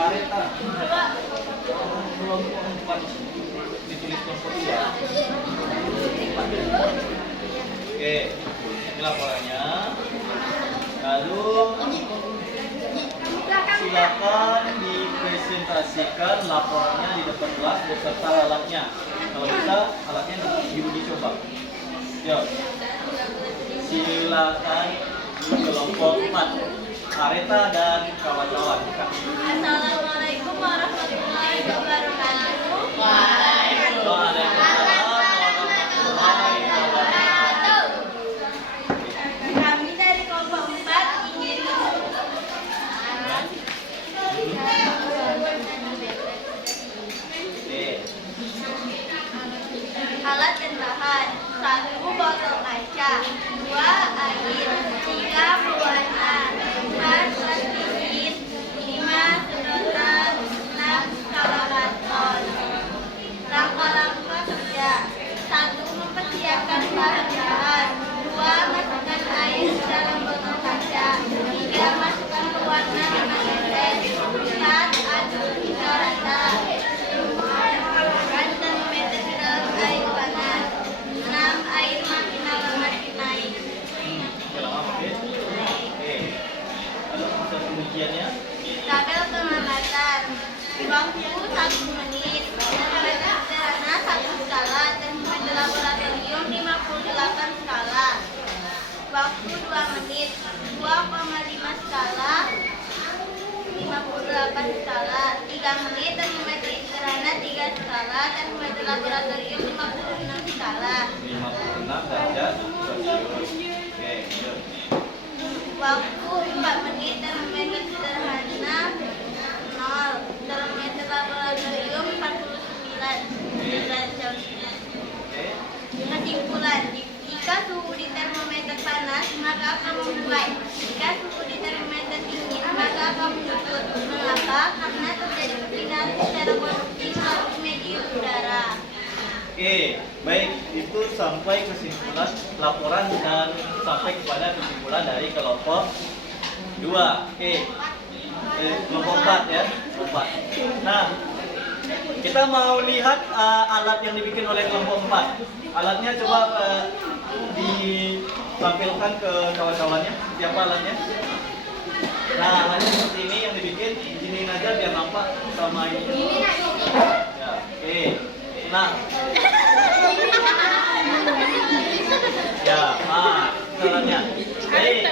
Areta. Kelompok 4 ditulis kelompok 2. Oke, ini laporannya. Lalu silakan dipresentasikan laporannya di depan kelas beserta alatnya. Kalau bisa alatnya diuji coba. Yuk, silakan kelompok 4. Areta dan kawan-kawan. Assalamualaikum warahmatullahi wabarakatuh. Waalaikumsalam warahmatullahi wabarakatuh. Kami dari kelompok 4 ingin alat dan bahan. 1 botol kaca, 2 air, 3 pewarna, 4 plastik, 5 sedotan, 6 kalabator. Langkah-langkah kerja. 1 mempersiapkan bahan-bahan, 2 masukkan air ke dalam botol kaca, 3 masukkan pewarna dengan tetes, 4 aduk hingga rata, 5 masukkan termometer ke dalam air panas, 6 air makin lama makin naik. Oke. 1 menit. Termometer sederhana 1 skala. Termometer laboratorium 58 skala. Waktu 2 menit. 2,5 skala. 58 skala. 3 menit. Termometer sederhana 3 skala. Termometer laboratorium 56 skala. 56 derajat Celcius. Oke, lanjut. Waktu 4 menit. Termometer sederhana 0. Termometer laboratorium 49 derajat Celcius. Oke. Kesimpulan, jika suhu di termometer panas, maka akan membuai. Jika suhu di termometer dingin, maka akan menyusut. Mengapa? Karena terjadi perpindahan secara produktif arus medium udara. Oke, baik, itu sampai kesimpulan laporan dan sampai kepada kesimpulan dari kelompok 2. Oke. Kelompok 4 ya, kelompok 4. Nah, kita mau lihat alat yang dibikin oleh kelompok 4. Alatnya coba ditampilkan ke kawan-kawannya. Siapa alatnya? Nah, alatnya seperti ini yang dibikin. Izinin aja biar nampak sama ini. Ya, oke. Nah, ya, alatnya. Baik.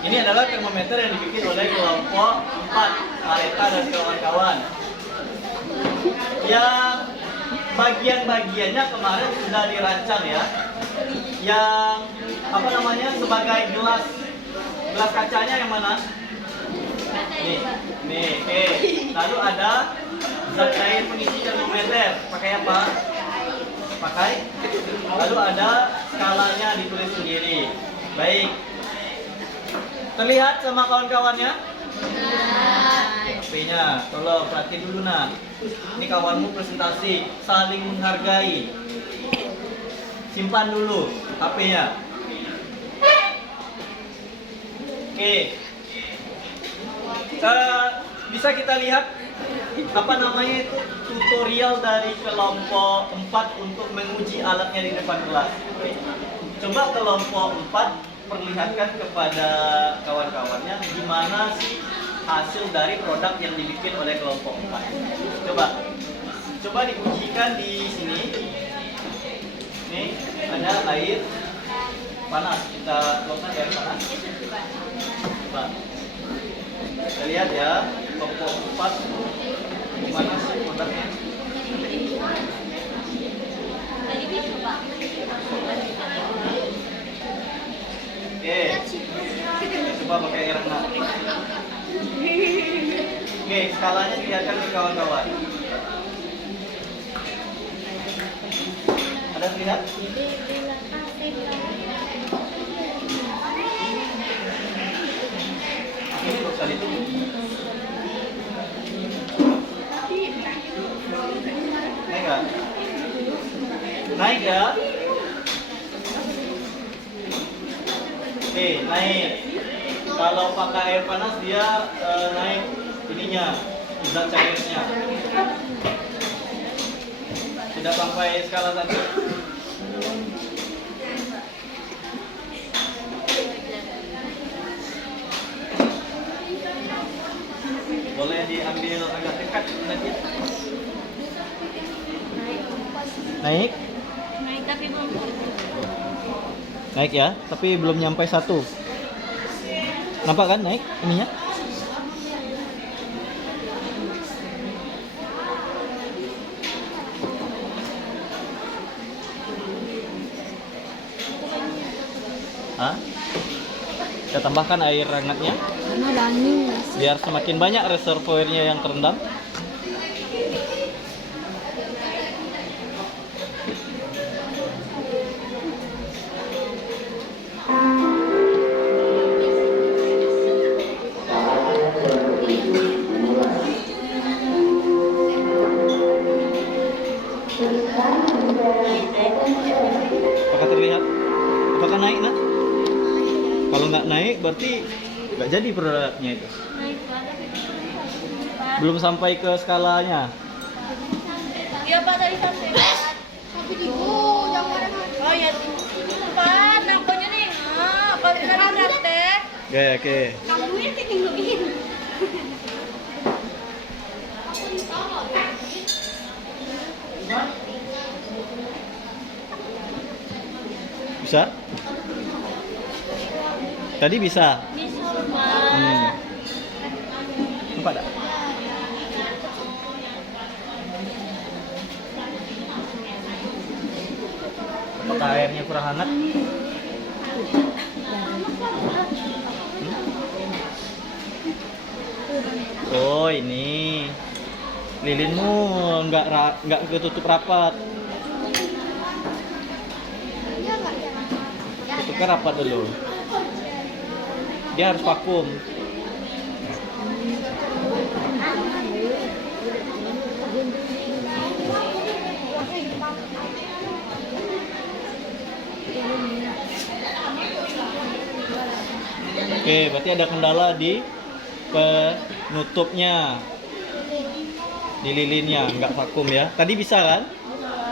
Ini adalah termometer yang dibikin oleh kelompok 4, Areta dan kawan-kawan. Yang bagian-bagiannya kemarin sudah dirancang ya. Yang apa namanya sebagai gelas kacanya yang mana? Nih, oke. Lalu ada zat cair pengisi termometer. Pakai apa? Pakai. Lalu ada skalanya ditulis sendiri. Baik. Terlihat sama kawan-kawannya? HP-nya, tolong perhatiin dulu nah. Ini kawanmu presentasi, saling menghargai. Simpan dulu HP-nya. Oke. Bisa kita lihat apa namanya itu tutorial dari kelompok 4 untuk menguji alatnya di depan kelas. Coba kelompok 4 perlihatkan kepada kawan-kawannya gimana sih hasil dari produk yang dibikin oleh kelompok 4. Coba diujikan di sini. Nih, ada air panas. Kita tuangkan air panas. Coba. Kita lihat ya, kelompok 4 gimana sih produknya. Oke, coba pakai air hangat. Oke, skalanya dilihatkan ke kawan-kawan. Ada terlihat? Ini kok sekali itu. Naik nggak? Naik ya? Oke, naik. Kalau pakai air panas dia naik ininya, zat cairnya. Tidak sampai skala tadi. Boleh diambil agak dekat lagi. Naik? Naik tapi belum. Naik ya, tapi belum nyampe 1. Nampak kan naik ininya? Hah? Kita tambahkan air hangatnya Karena ada angin. biar semakin banyak reservoirnya yang terendam. Apakah terlihat? Apakah naik nak? Kalau nggak naik berarti nggak jadi produknya itu. Naik banget. Belum sampai ke skalanya. Iya Pak tadi sampai. Tapi di jangan. Oh ya. Pak, nampaknya nih. Pak tadi praktek. Oke, oke. Kamu yang tinggalin. Aku di Bisa? Tadi bisa? Bisa. Nampak tak? Apakah airnya kurang hangat? Oh ini lilinmu nggak ketutup rapat. Tutupkan rapat dulu. Dia harus vakum. Oke, berarti ada kendala di penutupnya, di lilinnya, nggak vakum ya. Tadi bisa kan?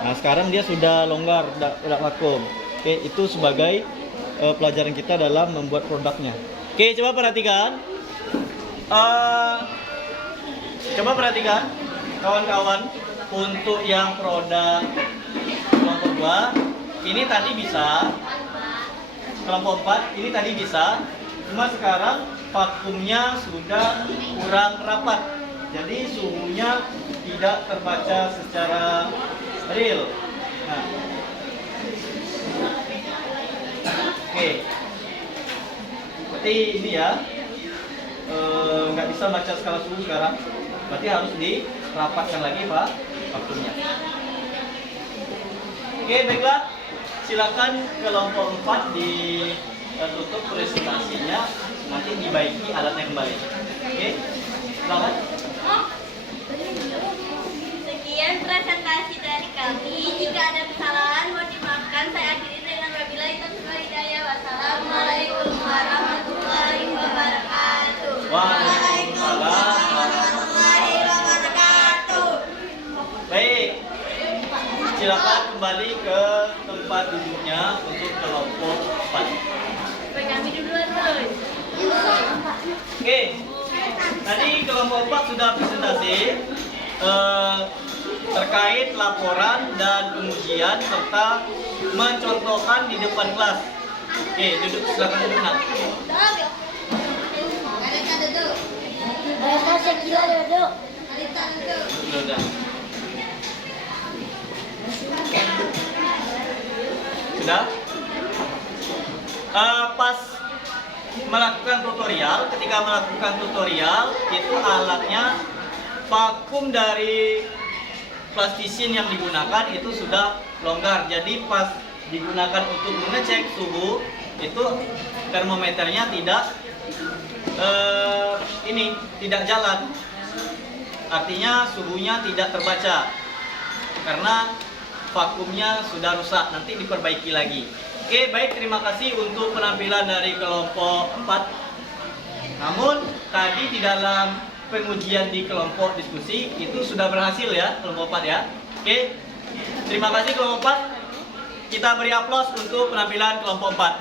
Nah sekarang dia sudah longgar, udah vakum. Oke, itu sebagai pelajaran kita dalam membuat produknya. Oke, coba perhatikan. Coba perhatikan, kawan-kawan, untuk yang produk kelompok 2, ini tadi bisa. Kelompok 4, ini tadi bisa. Cuma sekarang vakumnya sudah kurang rapat. Jadi suhunya tidak terbaca secara real. Nah. Oke. Berarti ini ya. Nggak bisa baca skala suhu sekarang. Berarti harus dirapatkan lagi Pak vakumnya. Oke, baiklah. Silakan kelompok 4 ditutup presentasinya, nanti dibaiki alatnya kembali. Oke, silakan. Sekian presentasi dari kami. Jika ada kesalahan mohon dimaafkan. Saya akhiri dengan wabillahi taufiq wal hidayah. Wassalamualaikum warahmatullahi wabarakatuh. Waalaikumsalam. warahmatullahi wabarakatuh. Baik, silakan kembali ke tempat duduknya untuk kelompok 4. Kami duluan terus. Oke, tadi kelompok 4 sudah presentasi terkait laporan dan pengujian serta mencontohkan di depan kelas. Oke, duduk, silakan duduk nak. Duduk. Sudah. Sudah? Pas melakukan tutorial, ketika melakukan tutorial itu alatnya vakum dari plastisin yang digunakan itu sudah longgar. Jadi pas digunakan untuk mengecek suhu itu termometernya tidak tidak jalan. Artinya suhunya tidak terbaca karena vakumnya sudah rusak, nanti diperbaiki lagi. Oke, baik, terima kasih untuk penampilan dari kelompok 4. Namun tadi di dalam pengujian di kelompok diskusi itu sudah berhasil ya kelompok 4 ya. Oke, terima kasih kelompok 4. Kita beri aplaus untuk penampilan kelompok 4.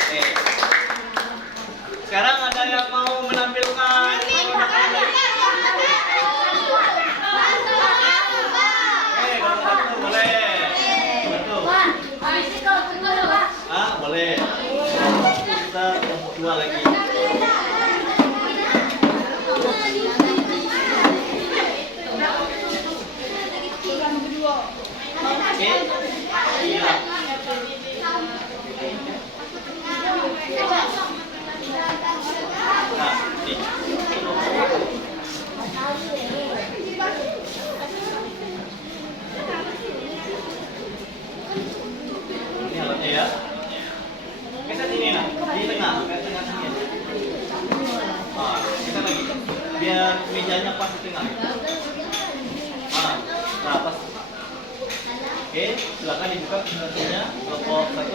Oke. Sekarang ada yang mau menampilkan boleh. Betul. Boleh. Kita kelompok 2 lagi. Oke. Iya. Nah, ini. Ini alatnya ya. Kita sini nah, di tengah, ke tengah sini. Kita lagi. Biar mejanya pas di tengah. Nah, pas. Oke, silakan dibuka presentasinya kelompok 1.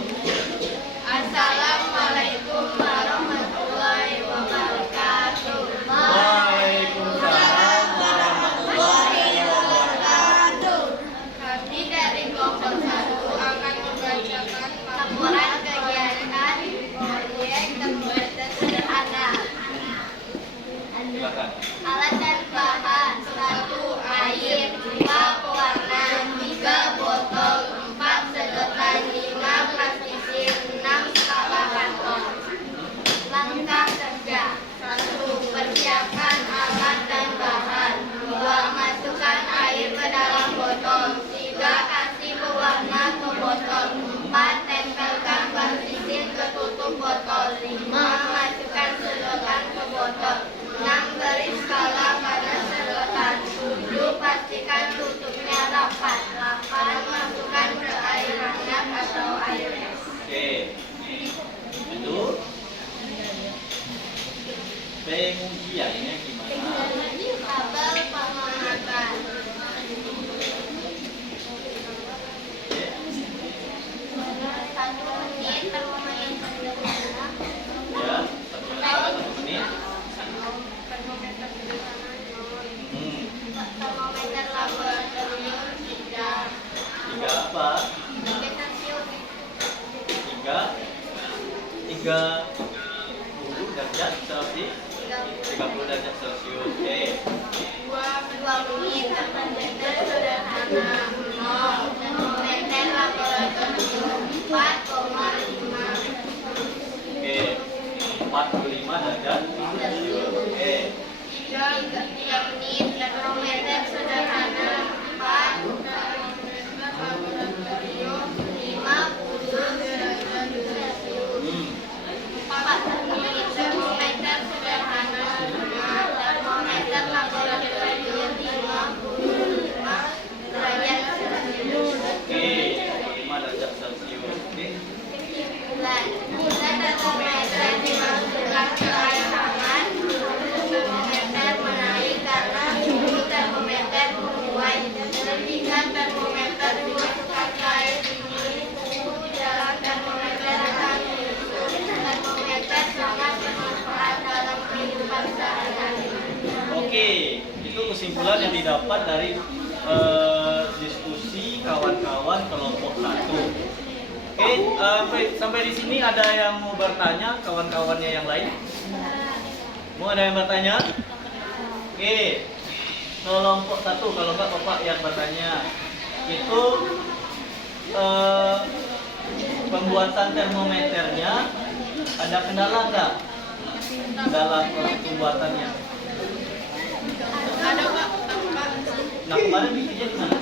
Assalamualaikum warahmatullahi wabarakatuh. Waalaikumsalam warahmatullahi wabarakatuh. Kami dari kelompok 1 akan membacakan laporan kegiatan proyek terbuatan sederhana. Silakan. Alat dan bahan: 1 air, 2 pewarna, 3 botol, 4 sedotan. 30 derajat Celcius. 30 derajat Celcius. Oke. 2 menit termometer sederhana 0 termometer laboratorium 4,5 Oke. 45 derajat Celcius. Oke. 3 menit termometer sederhana 4 termometer laboratorium 50 derajat Celcius 4 menit termometer sederhana 5 termometer laboratorium 55 derajat Celcius Oke. 45 derajat Celcius. Oke. Bila termometer dimasukkan ke air hangat, termometer menaik karena suhu termometer menguap. Ketika termometer dimasukkan ke air dingin, suhu dalam termometer akan menyusut. Termometer sangat bermanfaat dalam kehidupan sehari-hari. Oke, itu kesimpulan yang didapat dari diskusi kawan-kawan kelompok 1. Oke, sampai di sini ada yang mau bertanya kawan-kawannya yang lain? Mau ada yang bertanya? Oke, kelompok 1 kalau enggak Bapak yang bertanya. Itu pembuatan termometernya ada kendala enggak dalam proses pembuatannya? Ada Pak. Nah kemarin bikinnya di mana?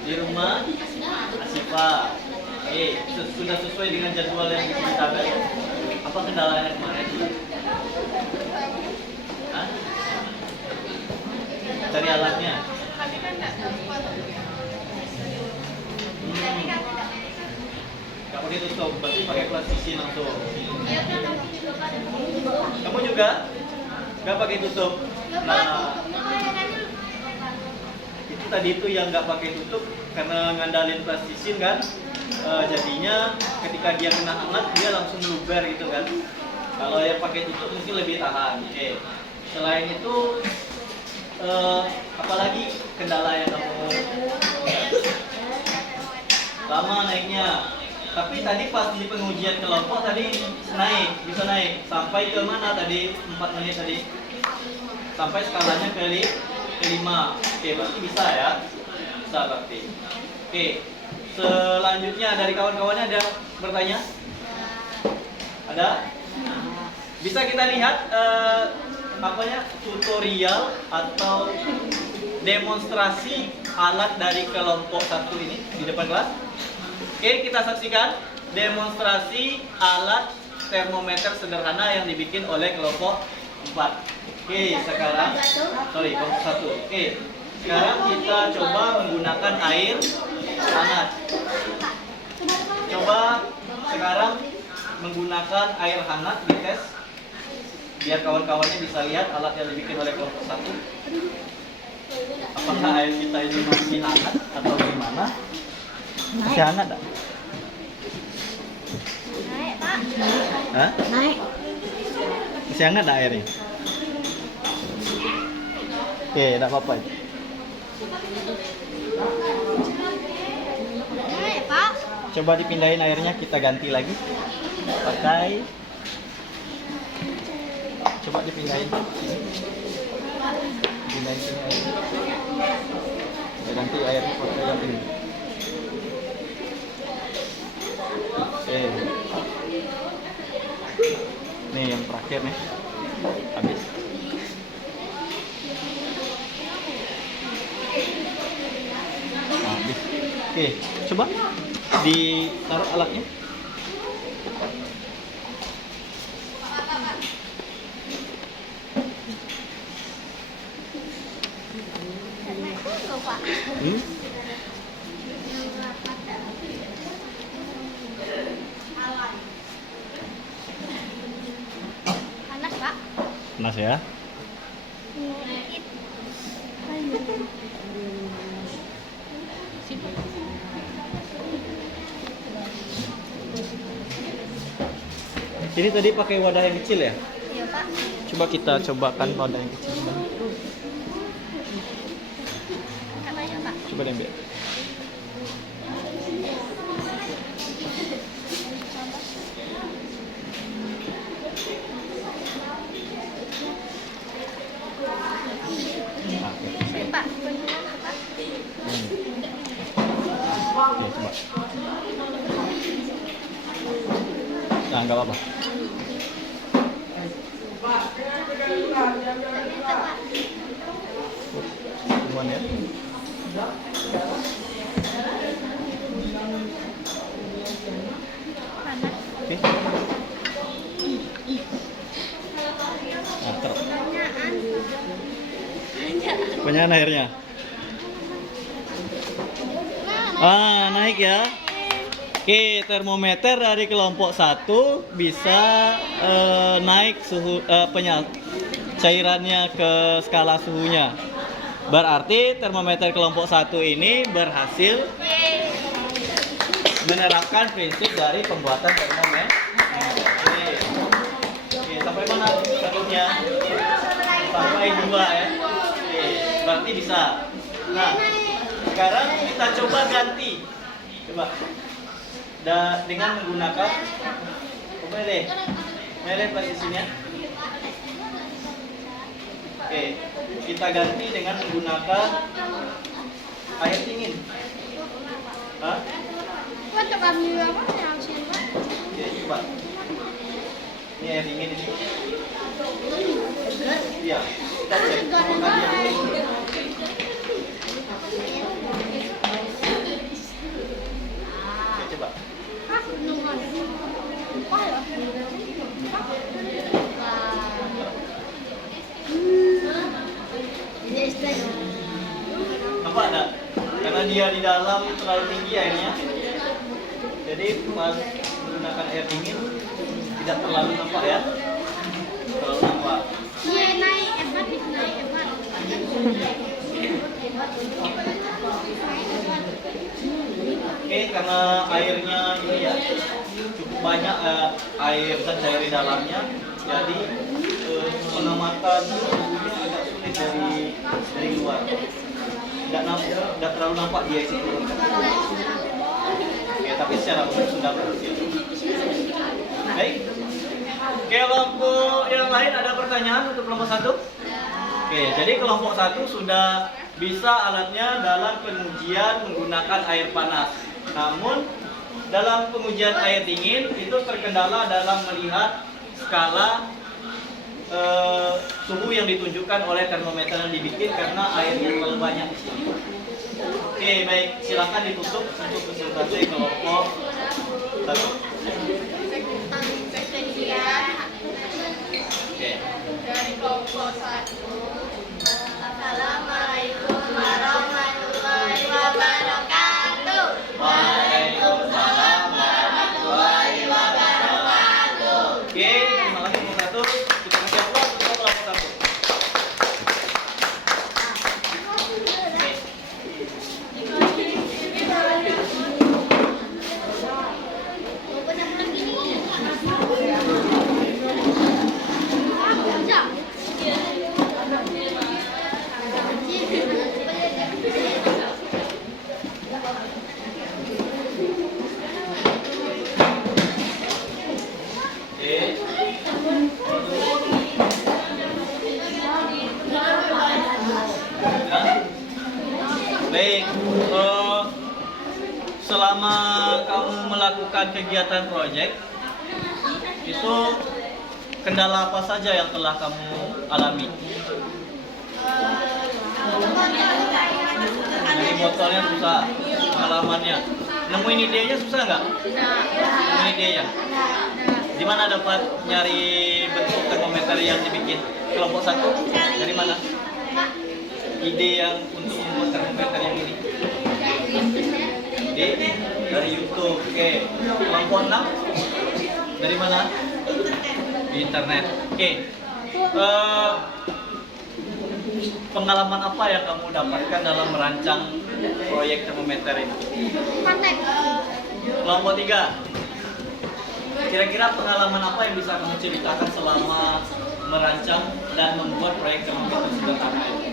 Di rumah Asifa. Sudah sesuai dengan jadwal yang di tabel. Apa kendalanya kemarin? Hah? Cari alatnya. Gak pakai tutup, berarti pakai plastisi langsung. Kamu juga? Gak pakai tutup. Nah, itu tadi itu yang nggak pakai tutup karena ngandalin plastisin kan, jadinya ketika dia kena hangat dia langsung luber gitu kan. Kalau yang pakai tutup mungkin lebih tahan. Selain itu apalagi kendala yang kamu lama naiknya? Tapi tadi pas di pengujian kelompok tadi bisa naik sampai ke mana tadi? 4 menit tadi. Sampai skalanya ke 5. Oke, berarti bisa ya. Bisa berarti. Oke. Selanjutnya dari kawan-kawannya ada bertanya? Ada? Bisa kita lihat tutorial atau demonstrasi alat dari kelompok 1 ini di depan kelas. Oke, kita saksikan demonstrasi alat termometer sederhana yang dibikin oleh kelompok 4. Oke, sekarang kelompok 1. Oke, sekarang kita coba menggunakan air hangat. Coba sekarang menggunakan air hangat dites biar kawan-kawannya bisa lihat alat yang dibikin oleh kelompok 1. Apakah air kita ini masih hangat atau gimana? Masih hangat tak? Naik, Pak. Hah? Naik. Masih hangat tak airnya? Oke, tak apa-apa. Naik, Pak. Coba dipindahin airnya, kita ganti lagi. Pakai. Coba dipindahin. Pindahin sini airnya. Kita ganti airnya pakai yang ini. Oke. Nih yang terakhir nih. Habis. Habis. Oke, coba ditaruh alatnya. Hmm? Panas, Pak. Panas ya? Ini tadi pakai wadah yang kecil ya? Iya, Pak. Coba kita cobakan wadah yang kecil. Katanya, Pak. Coba deh, Mbak. Nah, nggak apa-apa. Cuman ya. Oke. Nah, pertanyaan akhirnya. Naik ya. Oke, termometer dari kelompok 1 bisa naik suhu cairannya ke skala suhunya. Berarti termometer kelompok 1 ini berhasil menerapkan prinsip dari pembuatan termometer. Oke, sampai mana satunya? Sampai 2 ya. Oke, berarti bisa. Nah, sekarang kita coba ganti. Coba. Dengan menggunakan Mele posisinya. Oke, kita ganti dengan menggunakan air dingin. Hah? Oke, coba. Ini air dingin ini. Iya, kita cek apakah dia dingin. Oke, coba. Nampak enggak? Karena dia di dalam terlalu tinggi airnya, jadi pas menggunakan air dingin tidak terlalu nampak ya. Terlalu nampak. Oke, karena airnya ini ya cukup banyak air dan cair di dalamnya, jadi pengamatan suhunya agak sulit dari luar. Tidak terlalu nampak dia isi turun. Oke, tapi secara umum sudah berhasil. Baik. Kelompok yang lain ada pertanyaan untuk kelompok 1? Oke, jadi kelompok 1 sudah bisa alatnya dalam pengujian menggunakan air panas. Namun dalam pengujian air dingin itu terkendala dalam melihat skala suhu yang ditunjukkan oleh termometer yang dibikin karena airnya terlalu banyak di sini. Oke, baik, silakan ditutup untuk presentasi kelompok 1. Oke. Dari kelompok 1. Assalamualaikum warahmatullahi wabarakatuh. Waalaikumsalam warahmatullahi wabarakatuh. Oke, terima kasih kelompok 1. Kita kasih aplaus untuk kelompok 1. Baik, selama kamu melakukan kegiatan proyek, itu kendala apa saja yang telah kamu alami? Dari botolnya susah, pengalamannya. Nemuin idenya susah nggak? Nemuin idenya. Di mana dapat nyari bentuk termometer yang dibikin kelompok 1? Dari mana? Ide yang untuk membuat termometer yang ini? Dari YouTube. Oke. Kelompok 6? Dari mana? Di internet. Oke. Pengalaman apa yang kamu dapatkan dalam merancang proyek termometer ini? Kelompok 3. Kira-kira pengalaman apa yang bisa kamu ceritakan selama merancang dan membuat proyek termometer sederhana ini?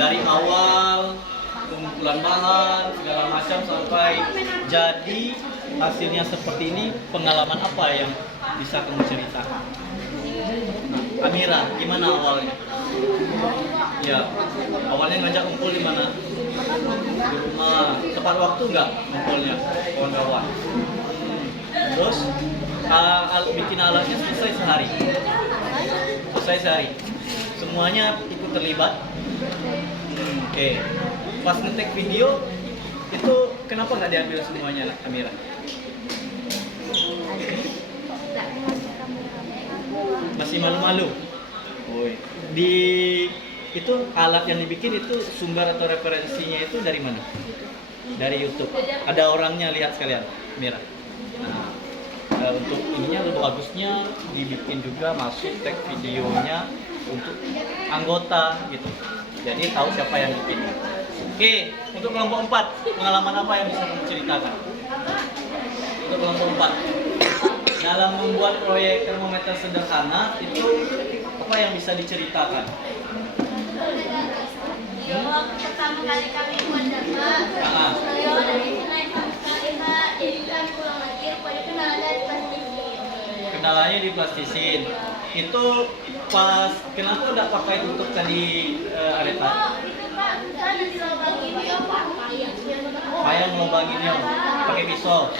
Dari awal pengumpulan bahan segala macam sampai jadi hasilnya seperti ini, pengalaman apa yang bisa kamu ceritakan? Amira, gimana awalnya? Ya, awalnya ngajak kumpul di mana? Di rumah. Tepat waktu nggak kumpulnya, kawan-kawan? Terus bikin alatnya selesai sehari. Selesai sehari. Semuanya ikut terlibat. Oke. Pas ngetek video itu kenapa nggak diambil semuanya, Amira? Masih malu-malu. Woi. Di itu alat yang dibikin itu sumber atau referensinya itu dari mana? Dari YouTube. Ada orangnya, lihat sekalian, Mira. Nah, untuk ininya lebih bagusnya dibikin juga masuk tag videonya untuk anggota gitu. Jadi tahu siapa yang bikin. Oke, untuk kelompok 4, pengalaman apa yang bisa kamu ceritakan? Untuk kelompok 4, dalam membuat proyek termometer sederhana itu apa yang bisa diceritakan? Waktu pertama kali kami buat data, dari mulai sekali Pak, jadi kami pulang lagi, rupanya kendalanya di plastikin. Kendalanya di plastisin. Itu pas kenapa udah pakai tutup tadi Areta? Itu Pak, susah dan dilobangin dia Pak. Kayak ngelobanginnya pakai pisau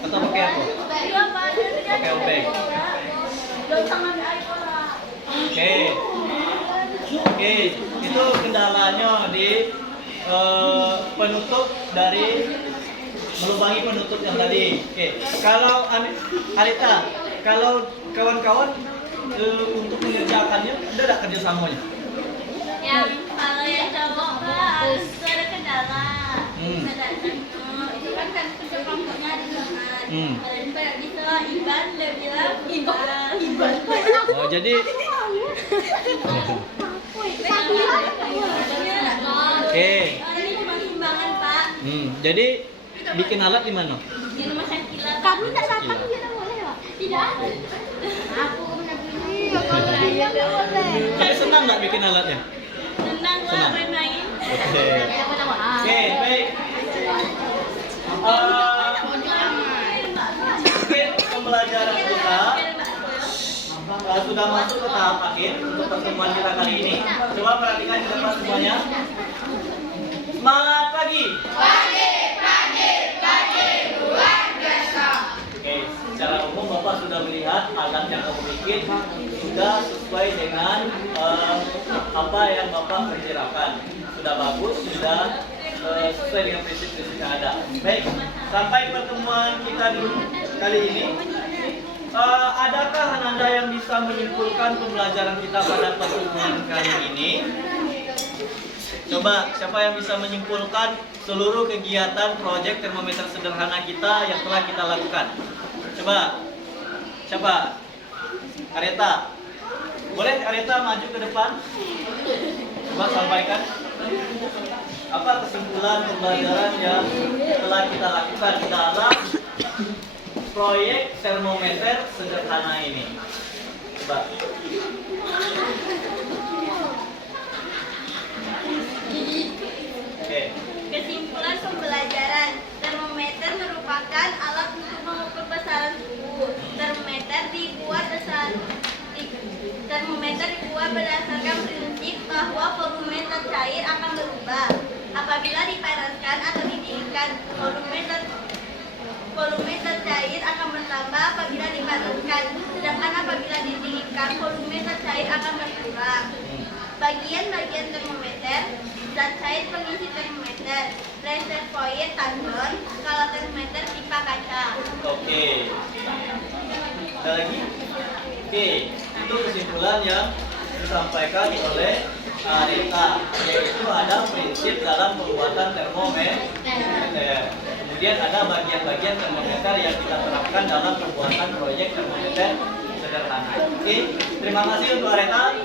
atau pakai apa? Iya Pak, Pakai obeng. Gampang ambil air Pak. Oke, itu kendalanya di penutup dari melubangi penutup yang tadi. Oke, kalau Arita, kalau kawan-kawan untuk mengerjakannya, ada nggak kerjasamanya? Yang kalau yang cowok Pak, itu ada kendala. Itu kan kerja kelompoknya ada banget. Dan pada bisa Iban, dia bilang Iban. Oh, jadi oke. Ini cuma timbangan Pak. Jadi bikin alat di mana? Di rumah sakit lah. Kamu tak datang kita boleh Pak? Tidak. Aku pernah beli, kalau dia nggak boleh. Tapi senang nggak bikin alatnya? Senang Pak Senang. main-main. Oke, baik. Mungkin pembelajaran kita sudah masuk ke tahap akhir untuk pertemuan kita kali ini. Coba perhatikan di depan semuanya. Semangat pagi. Oke, secara umum Bapak sudah melihat alat yang kamu bikin sudah sesuai dengan apa yang Bapak perkirakan. Sudah bagus, sudah sesuai dengan prinsip-prinsip yang ada. Baik, sampai pertemuan kita di kali ini. Adakah Anda yang bisa menyimpulkan pembelajaran kita pada pertemuan kali ini? Coba, siapa yang bisa menyimpulkan seluruh kegiatan proyek termometer sederhana kita yang telah kita lakukan? Coba, siapa? Areta. Boleh Areta maju ke depan? Coba sampaikan. Apa kesimpulan pembelajaran yang telah kita lakukan dalam proyek termometer sederhana ini? Coba. Oke. Kesimpulan pembelajaran, termometer merupakan alat untuk mengukur besaran suhu. Termometer dibuat berdasarkan prinsip bahwa volume cair akan berubah apabila dipanaskan atau didinginkan. Volume cair akan bertambah apabila dipanaskan, sedangkan apabila didinginkan volume cair akan berkurang. Bagian-bagian termometer: zat cair pengisi termometer, reservoir tandon, skala termometer, pipa kaca. Oke. Ada lagi? Oke, itu kesimpulan yang disampaikan oleh Areta, yaitu ada prinsip dalam pembuatan termometer. Kemudian ada bagian-bagian termometer yang kita terapkan dalam pembuatan proyek termometer sederhana. Oke, terima kasih untuk Areta.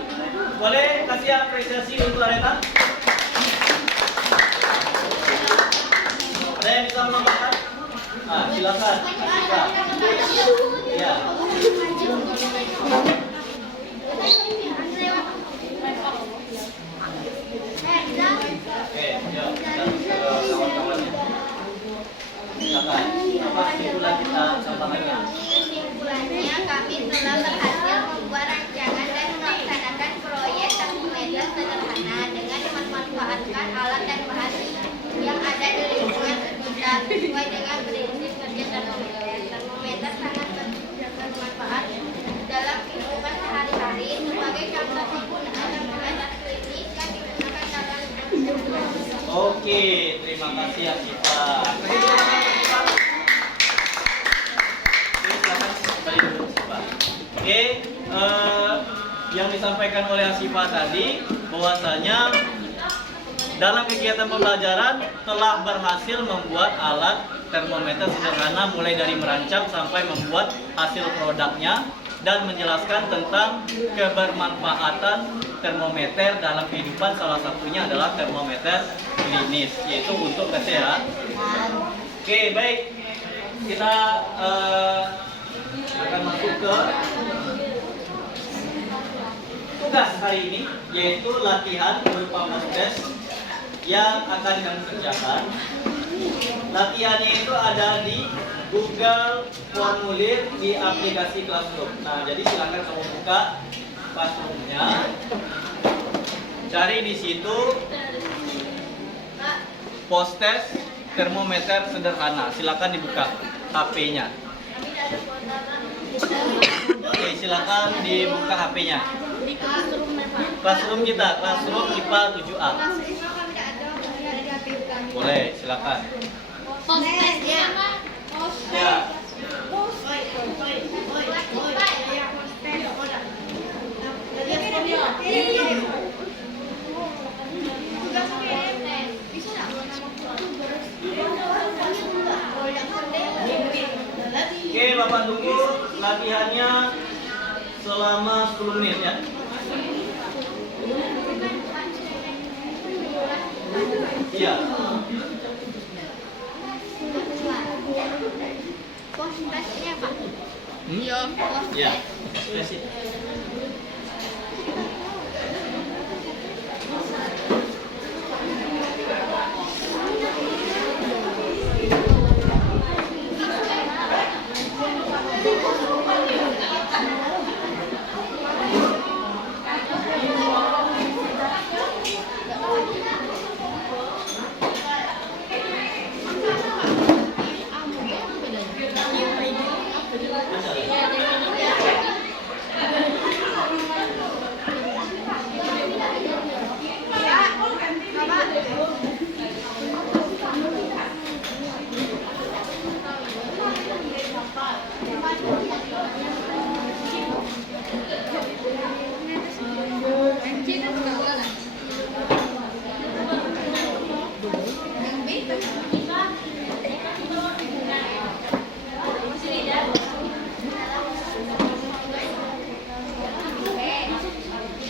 Boleh kasih apresiasi untuk Areta? Ada yang bisa menambahkan? Silakan. Ya. Oke, yuk kita ke kawan-kawannya. Silakan. Apa kesimpulan kita sampaikan? Kesimpulannya, kami telah berhasil membuat rancangan dan melaksanakan proyek termometer sederhana. sesuai dengan prinsip kerja termometer. Termometer sangat bermanfaat dalam kehidupan sehari-hari. Sebagai contoh penggunaan termometer klinis yang digunakan dalam Oke, terima kasih Asifa. Oke, silakan kembali dulu Asifa. Oke, yang disampaikan oleh Asifa tadi bahwasanya dalam kegiatan pembelajaran telah berhasil membuat alat termometer sederhana mulai dari merancang sampai membuat hasil produknya dan menjelaskan tentang kebermanfaatan termometer dalam kehidupan, salah satunya adalah termometer klinis yaitu untuk kesehatan. Oke, baik. Kita akan masuk ke tugas hari ini yaitu latihan berupa post-test yang akan kami kerjakan. Latihannya itu ada di Google Formulir di aplikasi Classroom. Nah, jadi silakan kamu buka Classroom-nya. Cari di situ post-test termometer sederhana. Silakan dibuka HP-nya. Oke, silakan dibuka HP-nya. Classroom kita, Classroom IPA 7A. Boleh, silakan. Post-testnya Ya. Oke, Bapak tunggu latihannya selama 10 menit ya. Iya. post-testnya apa? Iya. Iya. Spesifik.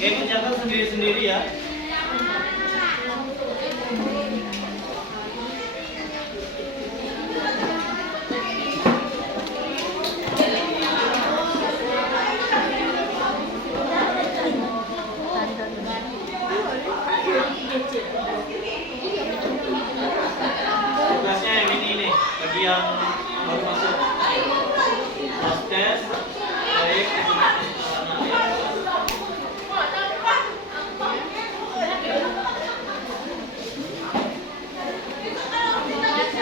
Oke, kerjakan sendiri-sendiri ya. Tugasnya yang ini nih, bagi yang baru masuk. Post test, baik.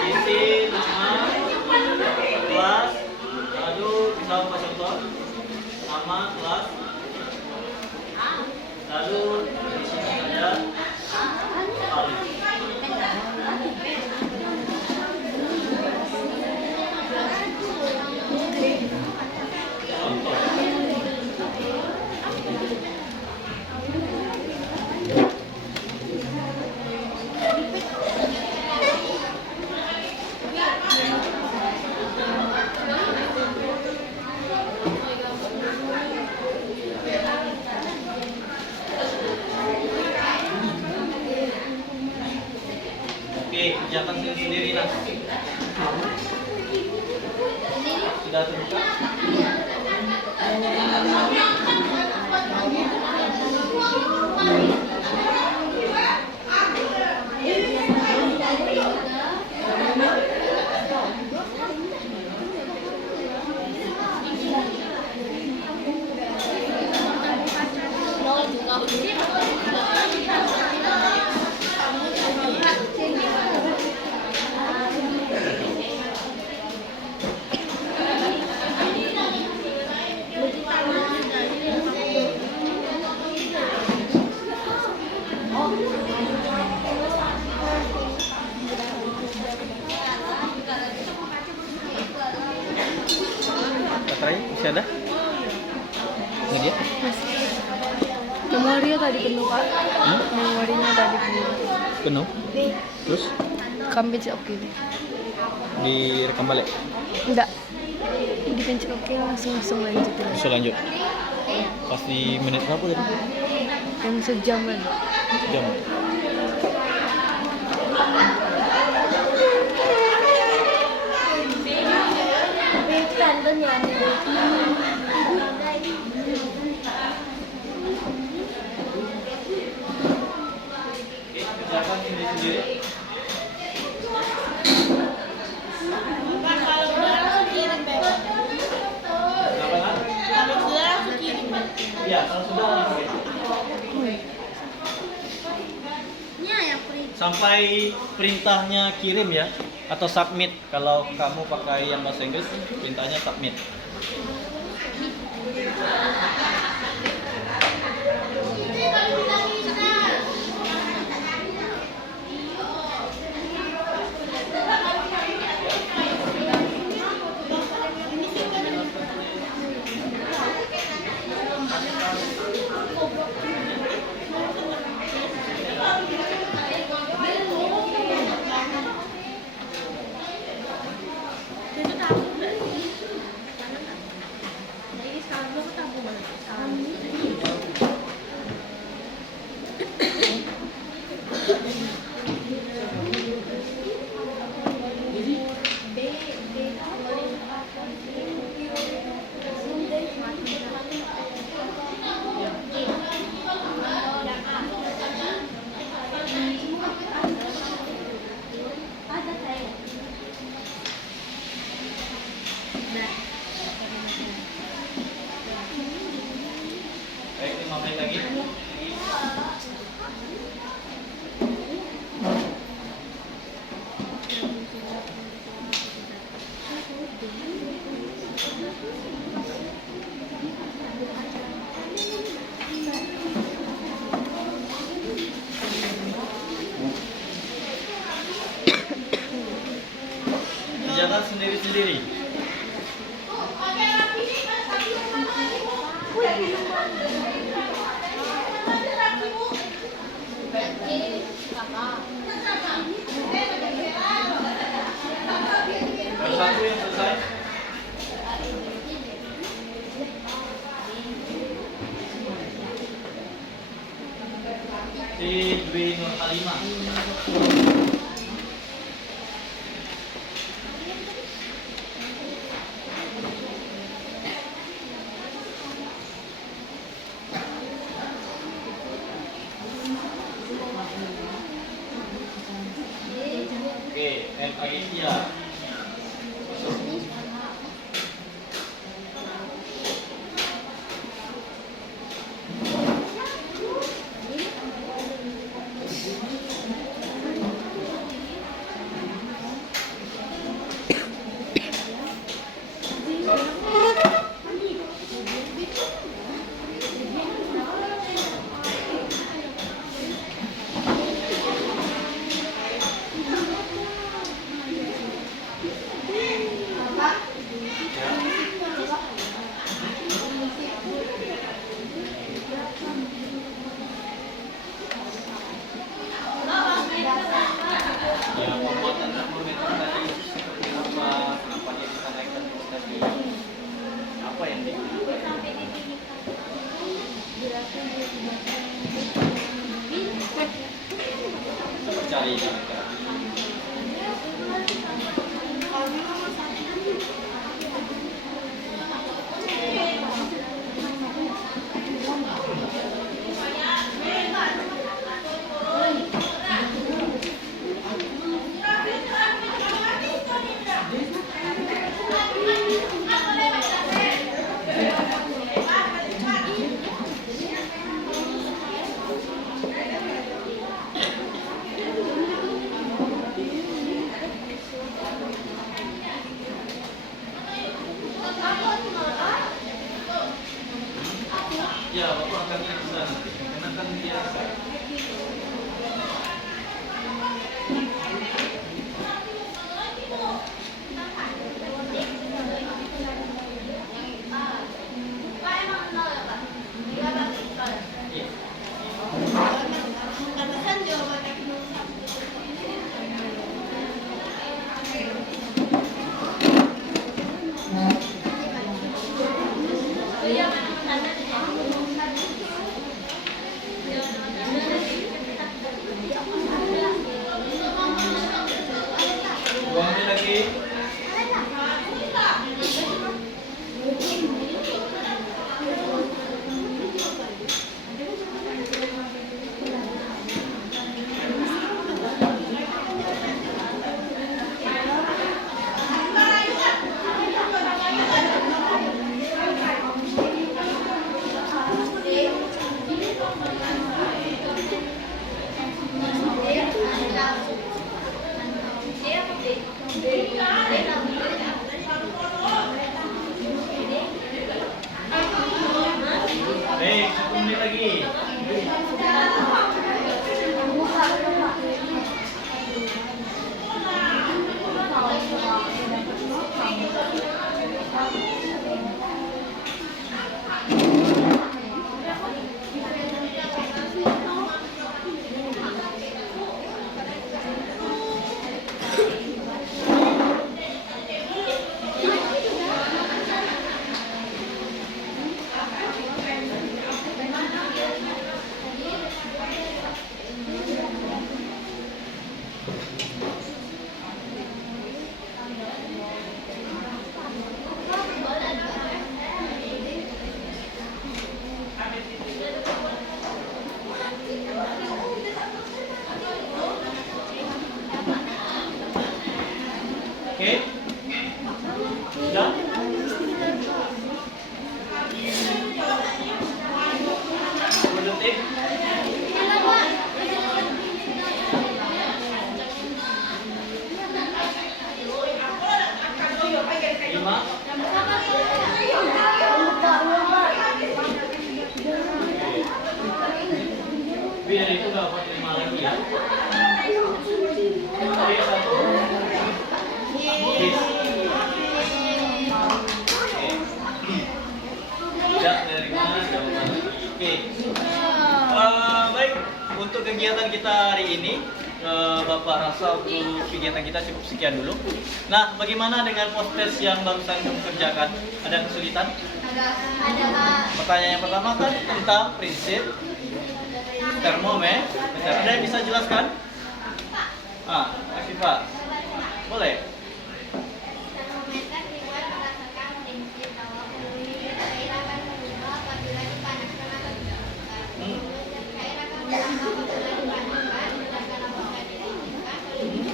Isi nama, kelas, lalu bisa Pak contoh, nama kelas, lalu di sini ada alif. Contoh. Oke, kerjakan sendiri nanti. Sudah terbuka? Memorinya tadi penuh Pak. Memorinya tadi penuh. Penuh. Terus Kampanye oke deh. direkam balik. Enggak. Dipencet oke langsung lanjut. Bisa lanjut. Pas di menit berapa tadi? Yang sejam kan. Jam. Kerjakan sendiri-sendiri. Iya, kalau sudah langsung. Sampai perintahnya kirim ya, atau submit. Kalau kamu pakai yang bahasa Inggris, perintahnya submit. Baik, 5 menit lagi. Kerjakan sendiri-sendiri. Yang satu yang selesai. Si Dwi Nur Halimah. Oke, M. Aisyah. Ya, pembuatan termometer tadi seperti apa? Kenapa dia bisa naikkan terus tadi? Apa yang di? Coba cari kira-kira. Ya, Bapak akan lihat ke sana. Kenakan dia. Iya. biar itu nggak dapat 5 lagi ya. Oke, 1. Bis. Oke. Tidak menerima jawaban. Oke. Baik, untuk kegiatan kita hari ini, Bapak rasa untuk kegiatan kita cukup sekian dulu. Nah, bagaimana dengan post-test yang barusan kamu kerjakan? Ada kesulitan? Ada Pak. Pertanyaan yang pertama kan tentang prinsip termometer. Ada yang bisa jelaskan? Pak. Boleh? Termometer dibuat berdasarkan prinsip bahwa volume cair akan berubah apabila dipanaskan atau didinginkan. Cair akan berubah apabila dipanaskan, sedangkan apabila didinginkan,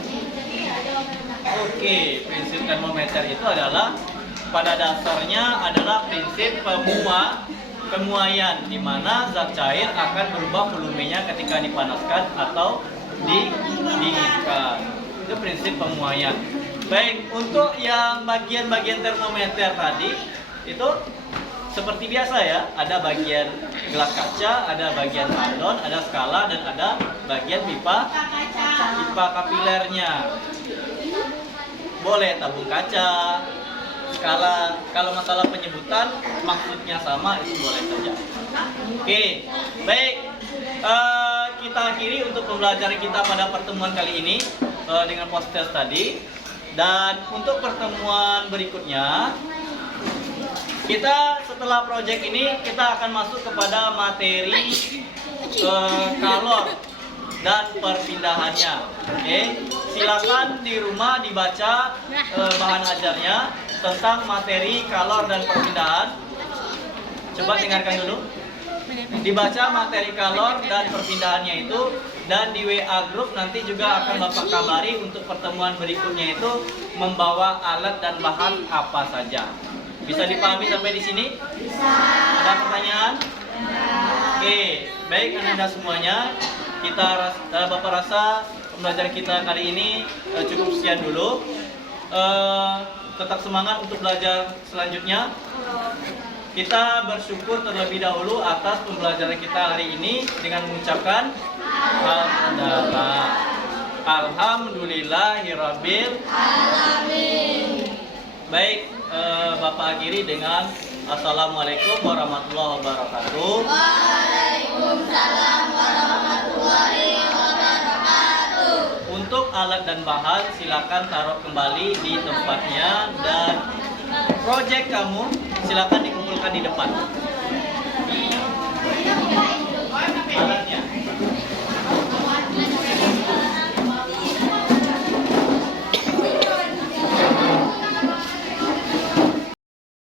volumenya jadi berubah. Oke, prinsip termometer itu adalah pada dasarnya adalah prinsip pemuaian di mana zat cair akan berubah volumenya ketika dipanaskan atau didinginkan. Itu prinsip pemuaian. Baik, untuk yang bagian-bagian termometer tadi itu seperti biasa ya, ada bagian gelas kaca, ada bagian galon, ada skala dan ada bagian pipa kapilernya. Boleh tabung kaca, skala. Kalau masalah penyebutan maksudnya sama itu boleh saja. Oke, baik. Kita akhiri untuk pembelajaran kita pada pertemuan kali ini dengan post-test tadi. Dan untuk pertemuan berikutnya, kita setelah proyek ini kita akan masuk kepada materi kalor dan perpindahannya. Oke, silakan di rumah dibaca bahan ajarnya tentang materi kalor dan perpindahan. Coba dengarkan dulu. Dibaca materi kalor dan perpindahannya itu, dan di WA grup nanti juga akan Bapak kabari untuk pertemuan berikutnya itu membawa alat dan bahan apa saja. Bisa dipahami sampai di sini? Bisa. Ada pertanyaan? Oke, baik Anda semuanya. Bapak rasa pembelajaran kita kali ini cukup sekian dulu. Tetap semangat untuk belajar selanjutnya. Kita bersyukur terlebih dahulu atas pembelajaran kita hari ini dengan mengucapkan Alhamdulillahirabbil alamin. Baik, Bapak akhiri dengan Assalamualaikum warahmatullahi wabarakatuh. Waalaikumsalam warahmatullahi wabarakatuh. Untuk alat dan bahan silakan taruh kembali di tempatnya, dan proyek kamu silakan dikumpulkan di depan.